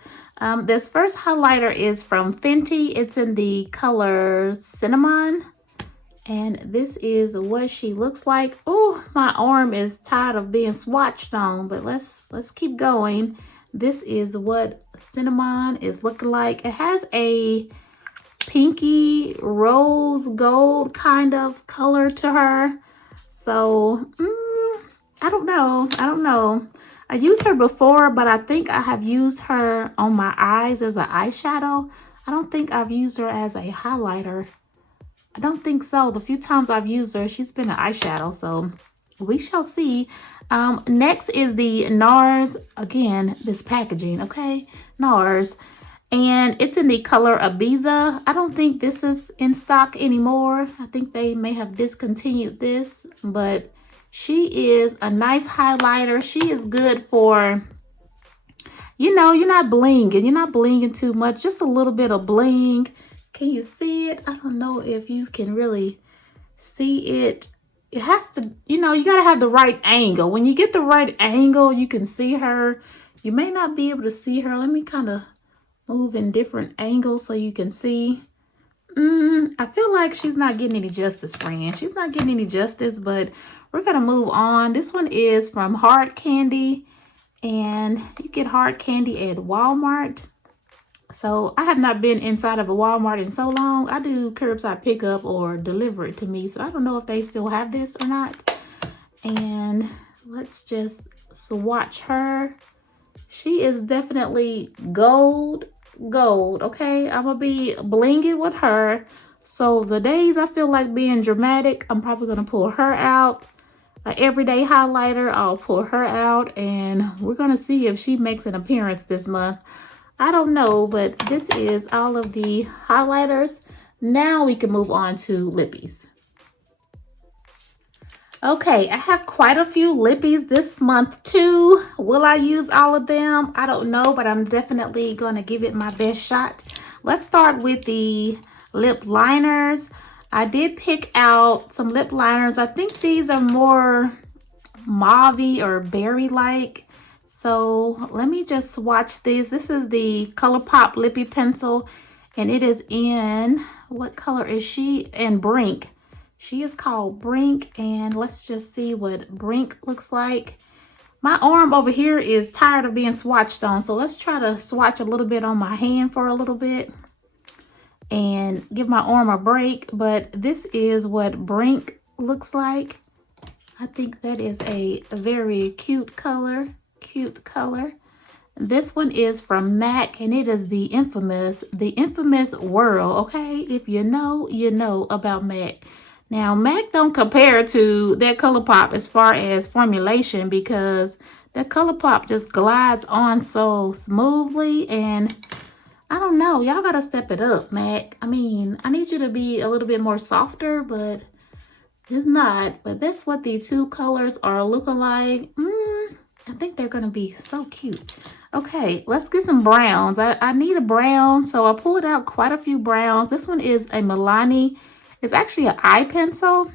This first highlighter is from Fenty. It's in the color Cinnamon. And this is what she looks like. Oh, my arm is tired of being swatched on, but let's keep going. This is what Cinnamon is looking like. It has a pinky rose gold kind of color to her. So, I don't know. I used her before, but I think I have used her on my eyes as an eyeshadow. I don't think I've used her as a highlighter. I don't think so. The few times I've used her, she's been an eyeshadow, so we shall see. Next is the NARS. Again, this packaging, okay? NARS. And it's in the color Ibiza. I don't think this is in stock anymore. I think they may have discontinued this, but she is a nice highlighter. She is good for, you know, you're not blinging too much, just a little bit of bling. Can you see it? I don't know if you can really see it. It has to, you know, you got to have the right angle. When you get the right angle, you can see her. You may not be able to see her. Let me kind of move in different angles so you can see. I feel like she's not getting any justice, friend. She's not getting any justice, but we're going to move on. This one is from Hard Candy, and you get Hard Candy at Walmart. So I have not been inside of a Walmart in so long. I do curbside pickup or deliver it to me. So I don't know if they still have this or not. And let's just swatch her. She is definitely gold. Okay, I'm gonna be blinging with her. So the days I feel like being dramatic, I'm probably gonna pull her out. An everyday highlighter, I'll pull her out, and we're gonna see if she makes an appearance this month. I don't know, but this is all of the highlighters. Now we can move on to lippies. Okay, I have quite a few lippies this month too. Will I use all of them? I don't know, but I'm definitely going to give it my best shot. Let's start with the lip liners. I did pick out some lip liners. I think these are more mauve or berry-like. So let me just swatch these. This is the ColourPop Lippy Pencil, and it is in, what color is she? In Brink. She is called Brink, and let's just see what Brink looks like. My arm over here is tired of being swatched on, so let's try to swatch a little bit on my hand for a little bit and give my arm a break. But this is what Brink looks like. I think that is a very cute color. This one is from MAC, and it is the infamous Whirl. Okay, if you know, you know about MAC. Now MAC don't compare to that ColourPop as far as formulation, because that ColourPop just glides on so smoothly, and I don't know, y'all gotta step it up, MAC. I mean, I need you to be a little bit more softer, but it's not. But that's what the two colors are looking like. I think they're going to be so cute. Okay, let's get some browns. I need a brown, so I pulled out quite a few browns. This one is a Milani. It's actually an eye pencil.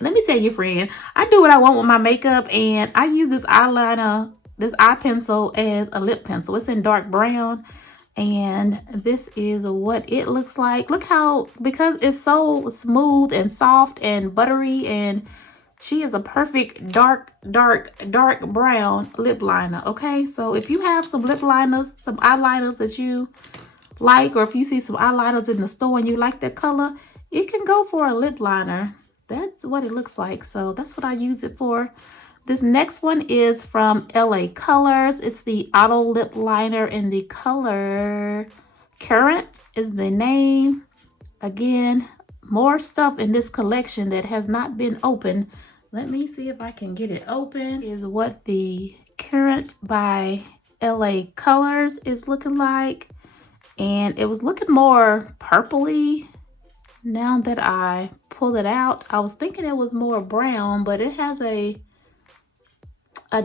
Let me tell you, friend, I do what I want with my makeup, and I use this eyeliner, this eye pencil, as a lip pencil. It's in dark brown, and this is what it looks like. Look how, because it's so smooth and soft and buttery, and she is a perfect dark brown lip liner. Okay, so if you have some lip liners, some eyeliners that you like, or if you see some eyeliners in the store and you like that color, it can go for a lip liner. That's what it looks like. So that's what I use it for. This next one is from LA Colors. It's the Auto Lip Liner in the color Current is the name. Again, more stuff in this collection that has not been opened. Let me see if I can get it open. Is what the Current by LA Colors is looking like. And it was looking more purpley. Now that I pull it out, I was thinking it was more brown, but it has a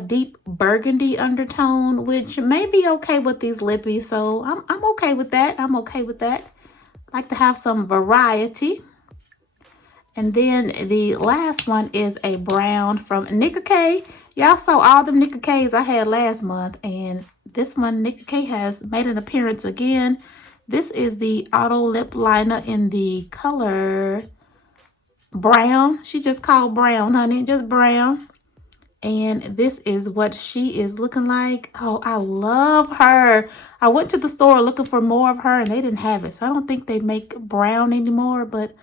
deep burgundy undertone, which may be okay with these lippies. So I'm okay with that. I'm okay with that. I like to have some variety. And then the last one is a brown from Nicka K. Y'all saw all the Nicka K's I had last month, and this one, Nicka K, has made an appearance again. This is the auto lip liner in the color brown. She just called brown, honey, just brown. And this is what she is looking like. Oh, I love her. I went to the store looking for more of her and they didn't have it. So I don't think they make brown anymore, but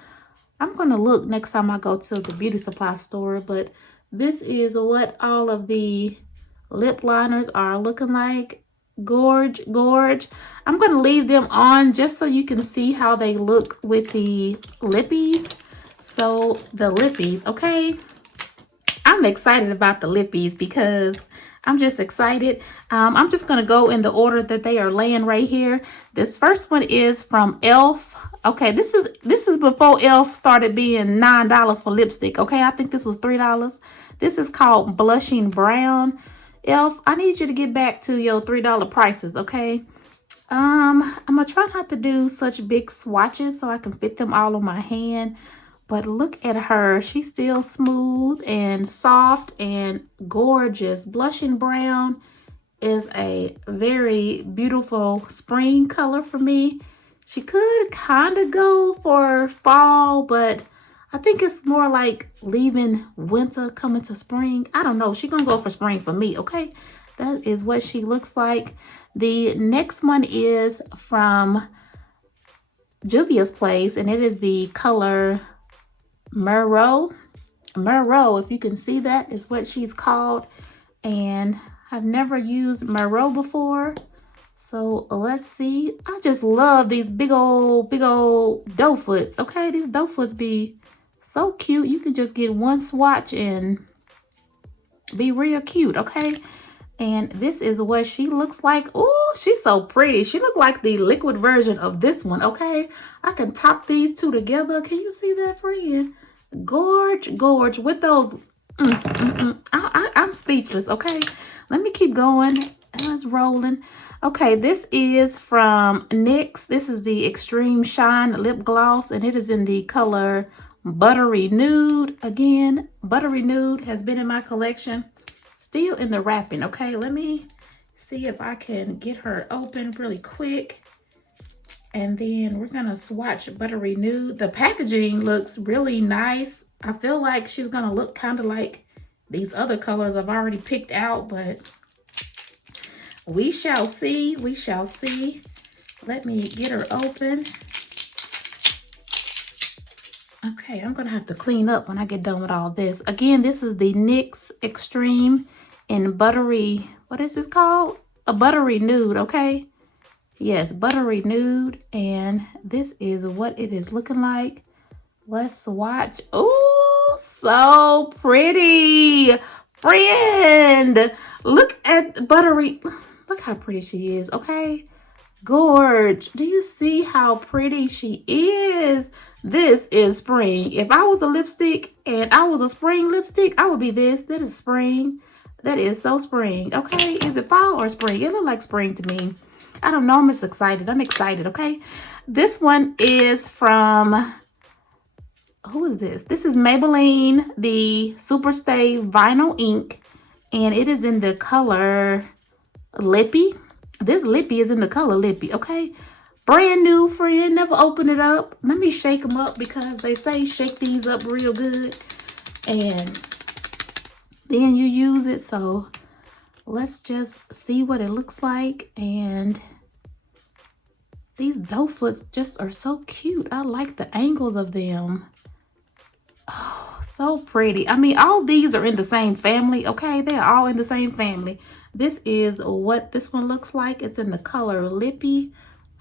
I'm going to look next time I go to the beauty supply store. But this is what all of the lip liners are looking like. Gorge, gorge. I'm going to leave them on just so you can see how they look with the lippies. So the lippies, okay? I'm excited about the lippies because I'm just excited. I'm just going to go in the order that they are laying right here. This first one is from e.l.f. Okay, this is before e.l.f. started being $9 for lipstick. Okay, I think this was $3. This is called Blushing Brown. e.l.f., I need you to get back to your $3 prices, okay? I'm going to try not to do such big swatches so I can fit them all on my hand. But look at her. She's still smooth and soft and gorgeous. Blushing Brown is a very beautiful spring color for me. She could kind of go for fall, but I think it's more like leaving winter, coming to spring. I don't know. She's going to go for spring for me, okay? That is what she looks like. The next one is from Juvia's Place, and it is the color Merlot. Merlot, if you can see that, is what she's called. And I've never used Merlot before. So let's see. I just love these big old doe foots. Okay, these doe foots be so cute. You can just get one swatch and be real cute, okay? And this is what she looks like. Oh, she's so pretty. She looked like the liquid version of this one, okay? I can top these two together. Can you see that, friend? Gorge, gorge with those. I'm speechless, okay? Let me keep going. It's rolling. Okay, this is from NYX. This is the Extreme Shine Lip Gloss, and it is in the color Buttery Nude. Again, Buttery Nude has been in my collection. Still in the wrapping, okay? Let me see if I can get her open really quick. And then we're going to swatch Buttery Nude. The packaging looks really nice. I feel like she's going to look kind of like these other colors I've already picked out, but we shall see. We shall see. Let me get her open. Okay, I'm going to have to clean up when I get done with all this. Again, this is the NYX Extreme in Buttery, what is it called? A Buttery Nude, okay? Yes, Buttery Nude. And this is what it is looking like. Let's swatch. Oh, so pretty. Friend, look at Buttery. Look how pretty she is, okay? Gorge. Do you see how pretty she is? This is spring. If I was a lipstick and I was a spring lipstick, I would be this. That is spring. That is so spring. Okay. Is it fall or spring? It looks like spring to me. I don't know. I'm just excited. I'm excited. Okay. This one is from, who is this? This is Maybelline, the Superstay Vinyl Ink. And it is in the color Lippy. This Lippy is in the color Lippy. Okay. Brand new, friend. Never open it up. Let me shake them up because they say shake these up real good. And then you use it. So let's just see what it looks like. And these doe foots just are so cute. I like the angles of them. Oh, so pretty. I mean, all these are in the same family. Okay, they're all in the same family. This is what this one looks like. It's in the color Lippy.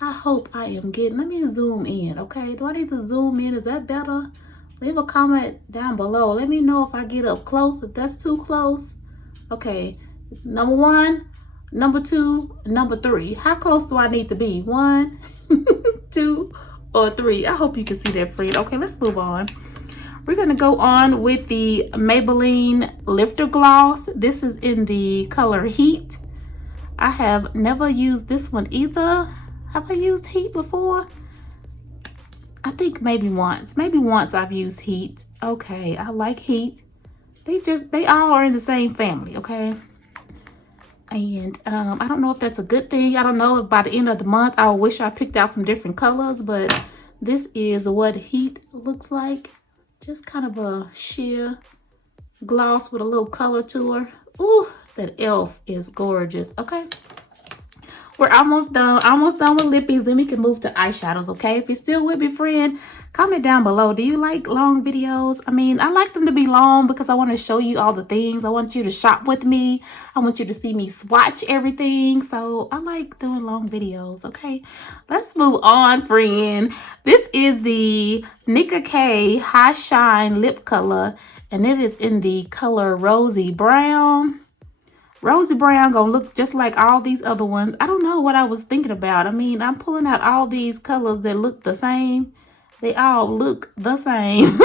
I hope I am getting, let me zoom in, okay? Do I need to zoom in? Is that better? Leave a comment down below. Let me know if I get up close, if that's too close. Okay, number 1, number 2, number 3. How close do I need to be? 1, 2, or 3? I hope you can see that, friend. Okay, let's move on. We're gonna go on with the Maybelline Lifter Gloss. This is in the color Heat. I have never used this one either. Have I used Heat before? I think maybe once I've used Heat. Okay, I like Heat. They all are in the same family, okay? And I don't know if that's a good thing. I don't know if by the end of the month I wish I picked out some different colors, but this is what Heat looks like. Just kind of a sheer gloss with a little color to her. Ooh, that elf is gorgeous. Okay, we're almost done with lippies. Then we can move to eyeshadows. Okay, if you're still with me, friend, comment down below. Do you like long videos? I mean, I like them to be long because I want to show you all the things. I want you to shop with me. I want you to see me swatch everything. So I like doing long videos. Okay, let's move on, friend. This is the Nicka K High Shine Lip Color, and it is in the color Rosy Brown. Rosy Brown gonna look just like all these other ones. I don't know what I was thinking about. I mean, I'm pulling out all these colors that look the same. They all look the same.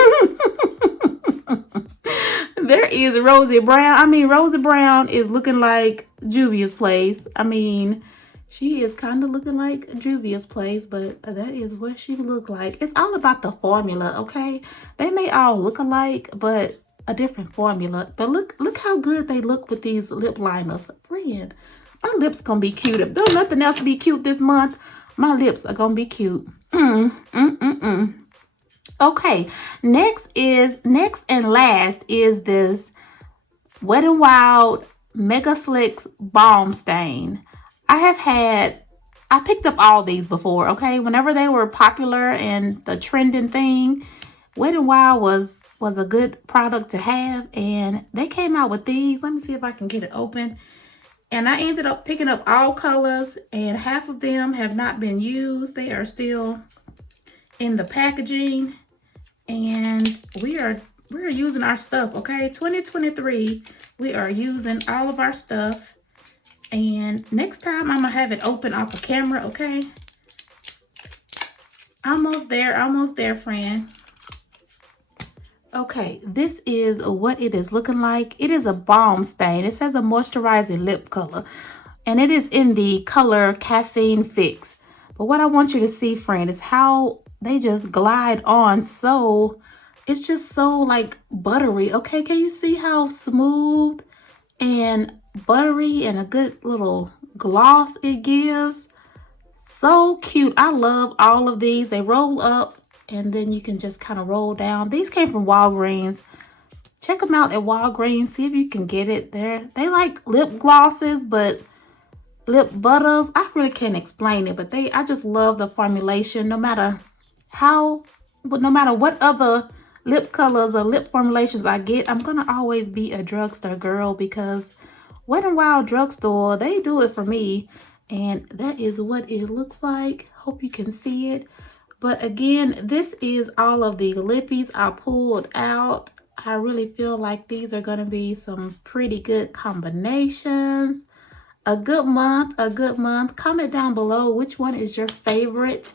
There is Rosy Brown. I mean, Rosy Brown is looking like Juvia's Place. I mean, she is kind of looking like Juvia's Place, but that is what she look like. It's all about the formula, okay? They may all look alike, but a different formula. But look how good they look with these lip liners. Friend, my lips gonna be cute. If there's nothing else to be cute this month, my lips are gonna be cute. Okay, next and last is this Wet n Wild Mega Slicks Balm Stain. I picked up all these before, okay? Whenever they were popular and the trending thing, Wet n Wild was a good product to have, and they came out with these. Let me see if I can get it open. And I ended up picking up all colors, and half of them have not been used. They are still in the packaging, and we are using our stuff, okay? 2023, we are using all of our stuff. And next time I'm gonna have it open off the camera, okay? Almost there, friend. Okay, this is what it is looking like. It is a balm stain. It says a moisturizing lip color, and it is in the color Caffeine Fix. But what I want you to see, friend, is how they just glide on. So it's just so like buttery. Okay, can you see how smooth and buttery and a good little gloss it gives? So cute. I love all of these. They roll up and then you can just kind of roll down. These came from Walgreens. Check them out at Walgreens. See if you can get it there. They like lip glosses, but lip butters. I really can't explain it, but I just love the formulation. No matter what other lip colors or lip formulations I get, I'm gonna always be a drugstore girl because Wet n Wild drugstore, they do it for me. And that is what it looks like. Hope you can see it. But again, this is all of the lippies I pulled out. I really feel like these are going to be some pretty good combinations. A good month, a good month. Comment down below which one is your favorite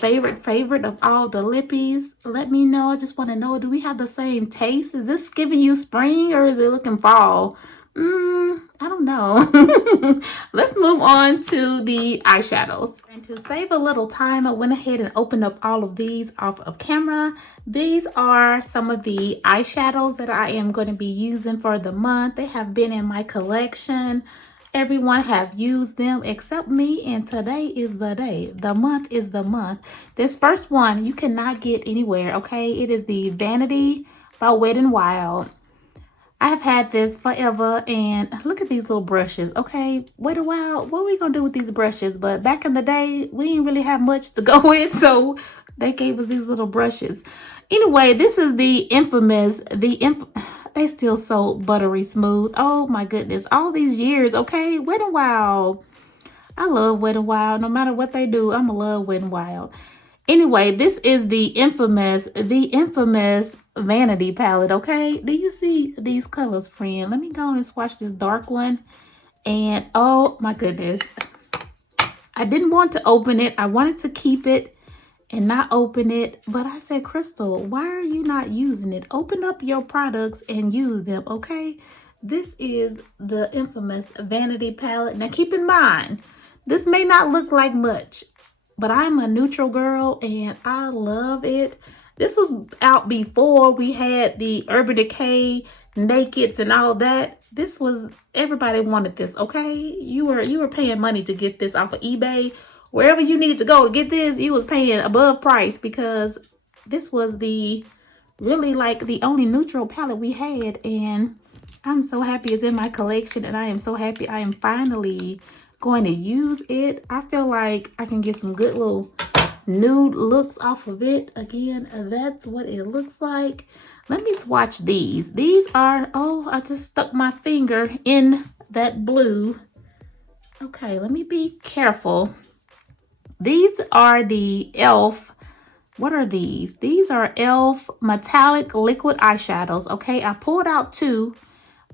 of all the lippies. Let me know. I just want to know, do we have the same taste? Is this giving you spring or is it looking fall? I don't know. Let's move on to the eyeshadows. And to save a little time, I went ahead and opened up all of these off of camera. These are some of the eyeshadows that I am going to be using for the month. They have been in my collection. Everyone have used them except me, and today is the day. The month is the month. This first one you cannot get anywhere, okay? It is the Vanity by Wet n Wild. I have had this forever, and look at these little brushes, okay? Wait a while, what are we gonna do with these brushes? But back in the day, we didn't really have much to go with, so they gave us these little brushes. Anyway, this is the infamous, they still so buttery smooth. Oh my goodness, all these years, okay? Wet n Wild. I love Wet n Wild. No matter what they do, I'ma love Wet n Wild. Anyway, this is the infamous Vanity palette, okay? Do you see these colors, friend? Let me go and swatch this dark one. And oh my goodness. I didn't want to open it. I wanted to keep it and not open it. But I said, Crystal, why are you not using it? Open up your products and use them, okay? This is the infamous Vanity palette. Now keep in mind, this may not look like much, but I'm a neutral girl and I love it. This was out before we had the Urban Decay Nakeds and all that. This was, everybody wanted this, okay? You were paying money to get this off of eBay. Wherever you needed to go to get this, you was paying above price because this was the really like the only neutral palette we had, and I'm so happy it's in my collection, and I am so happy I am finally going to use it. I feel like I can get some good little nude looks off of it. Again, that's what it looks like. Let me swatch these. These are, oh, I just stuck my finger in that blue. Okay, let me be careful. These are the e.l.f. What are these? These are e.l.f. metallic liquid eyeshadows. Okay, I pulled out two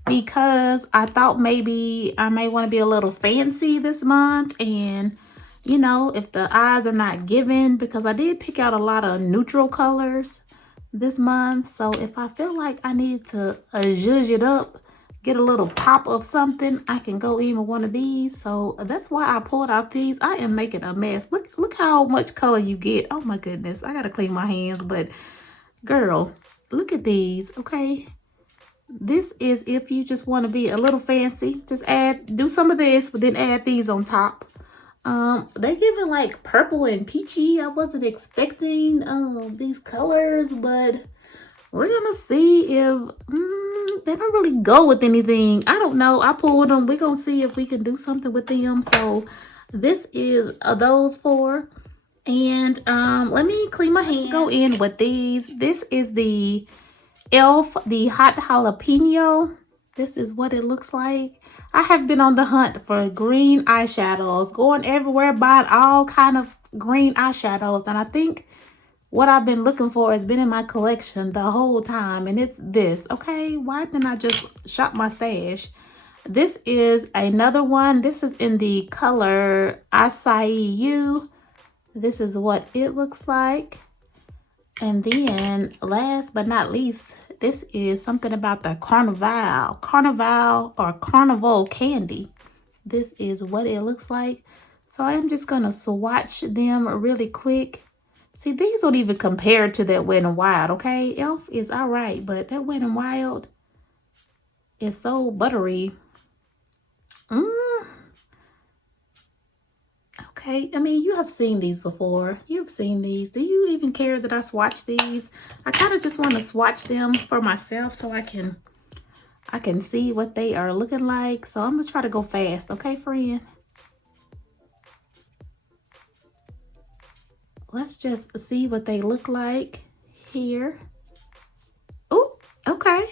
because I thought maybe I may want to be a little fancy this month, and you know, if the eyes are not given, because I did pick out a lot of neutral colors this month. So if I feel like I need to zhuzh it up, get a little pop of something, I can go in with one of these. So that's why I pulled out these. I am making a mess. Look how much color you get. Oh my goodness, I gotta clean my hands, but girl, look at these. Okay, this is if you just want to be a little fancy, just do some of this, but then add these on top. They're giving like purple and peachy. I wasn't expecting these colors, but we're gonna see if they don't really go with anything. I don't know. I pulled them. We're gonna see if we can do something with them. So this is those four. And let me clean my hands. Go in with these. This is the e.l.f. the hot jalapeno. This is what it looks like. I have been on the hunt for green eyeshadows, going everywhere buying all kind of green eyeshadows, and I think what I've been looking for has been in my collection the whole time, and it's this. Okay, why didn't I just shop my stash? This is another one. This is in the color Acai You. This is what it looks like. And then last but not least, this is something about the Carnival or Carnival candy. This is what it looks like. So I'm just gonna swatch them really quick. See, these don't even compare to that Wet n Wild, okay? e.l.f. is all right, but that Wet n Wild is so buttery. Okay, I mean, you have seen these before. You've seen these. Do you even care that I swatch these? I kind of just want to swatch them for myself so I can see what they are looking like. So I'm gonna try to go fast, okay, friend? Let's just see what they look like here. Oh, okay.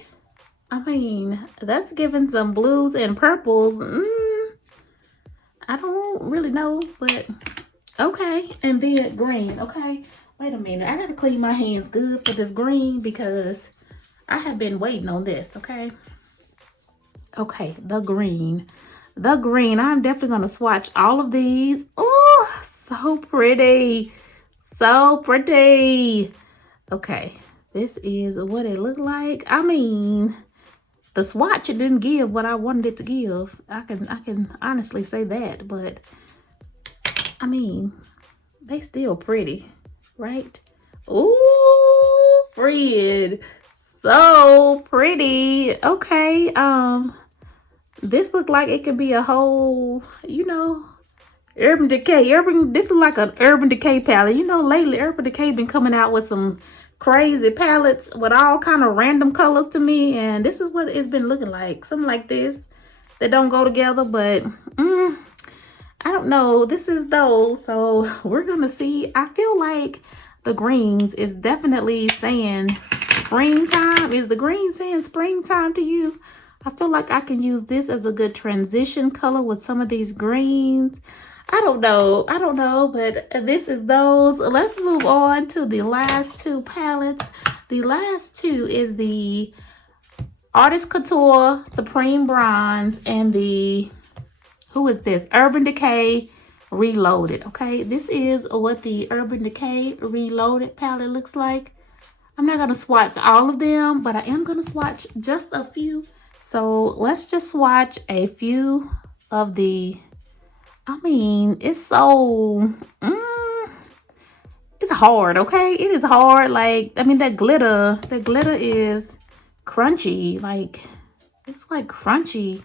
I mean, that's giving some blues and purples. I don't really know, but okay. And then green. Okay, wait a minute. I gotta clean my hands good for this green because I have been waiting on this. Okay. Okay, the green. The green. I'm definitely gonna swatch all of these. Oh, so pretty. So pretty. Okay, this is what it looked like. I mean, the swatch, it didn't give what I wanted it to give. I can honestly say that, but I mean, they still pretty, right? Ooh, Fred, so pretty. Okay, this looked like it could be a whole, you know, Urban Decay. This is like an Urban Decay palette. You know, lately Urban Decay been coming out with some crazy palettes with all kind of random colors to me, and this is what it's been looking like. Something like this that don't go together, but I don't know. This is those, so we're gonna see. I feel like the greens is definitely saying springtime. Is the green saying springtime to you? I feel like I can use this as a good transition color with some of these greens. I don't know, but this is those. Let's move on to the last two palettes. The last two is the Artist Couture Supreme Bronze and the, who is this? Urban Decay Reloaded. Okay, this is what the Urban Decay Reloaded palette looks like. I'm not gonna swatch all of them, but I am gonna swatch just a few. So let's just swatch a few of the, I mean, it's so, hard, okay? It is hard. Like, I mean, that glitter is crunchy. Like, it's like crunchy.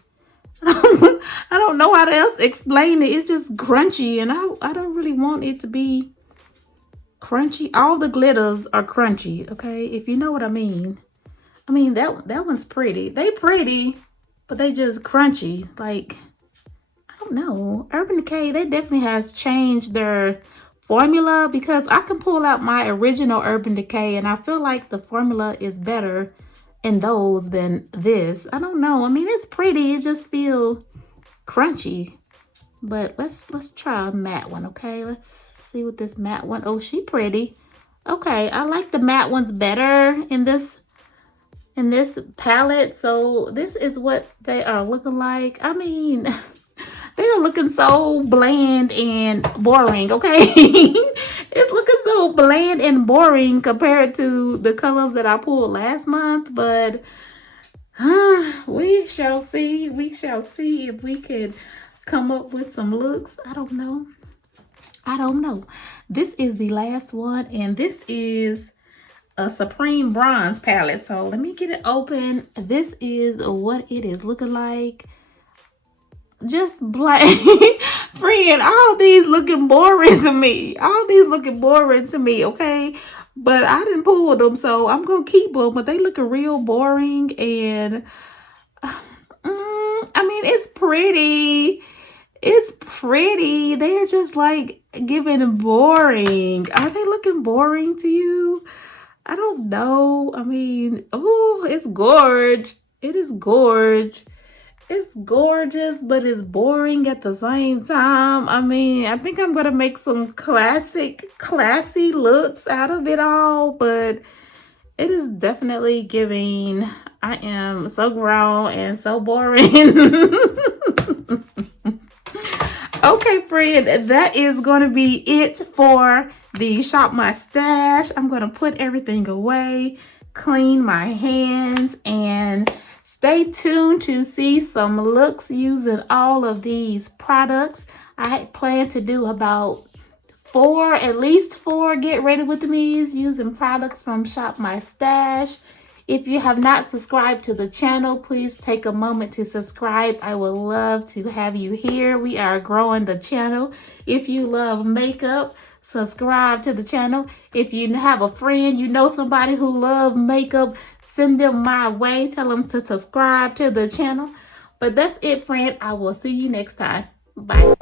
I don't know how to else explain it. It's just crunchy, and I don't really want it to be crunchy. All the glitters are crunchy, okay? If you know what I mean. I mean, that one's pretty. They pretty, but they just crunchy. Like, I don't know. Urban Decay, they definitely has changed their formula, because I can pull out my original Urban Decay and I feel like the formula is better in those than this. I don't know. I mean, it's pretty. It just feels crunchy. But let's try a matte one, okay? Let's see what this matte one. Oh, she pretty. Okay, I like the matte ones better in this palette. So this is what they are looking like. I mean, they are looking so bland and boring, okay? It's looking so bland and boring compared to the colors that I pulled last month, but we shall see. We shall see if we can come up with some looks. I don't know. This is the last one, and this is a Supreme Bronze palette. So let me get it open. This is what it is looking like. Just black. Friend, all these looking boring to me. Okay? But I didn't pull them, so I'm going to keep them. But they looking real boring, and I mean, it's pretty. It's pretty. They're just like giving boring. Are they looking boring to you? I don't know. I mean, oh, it's gorgeous. It is gorgeous. It's gorgeous, but it's boring at the same time. I mean, I think I'm going to make some classy looks out of it all, but it is definitely giving, I am so grown and so boring. Okay, friend, that is going to be it for the Shop My Stash. I'm going to put everything away, clean my hands, and stay tuned to see some looks using all of these products. I plan to do about at least four get ready with me's using products from Shop My Stash. If you have not subscribed to the channel, please take a moment to subscribe. I would love to have you here. We are growing the channel. If you love makeup, subscribe to the channel. If you have a friend, you know somebody who loves makeup, send them my way. Tell them to subscribe to the channel. But that's it, friend. I will see you next time. Bye.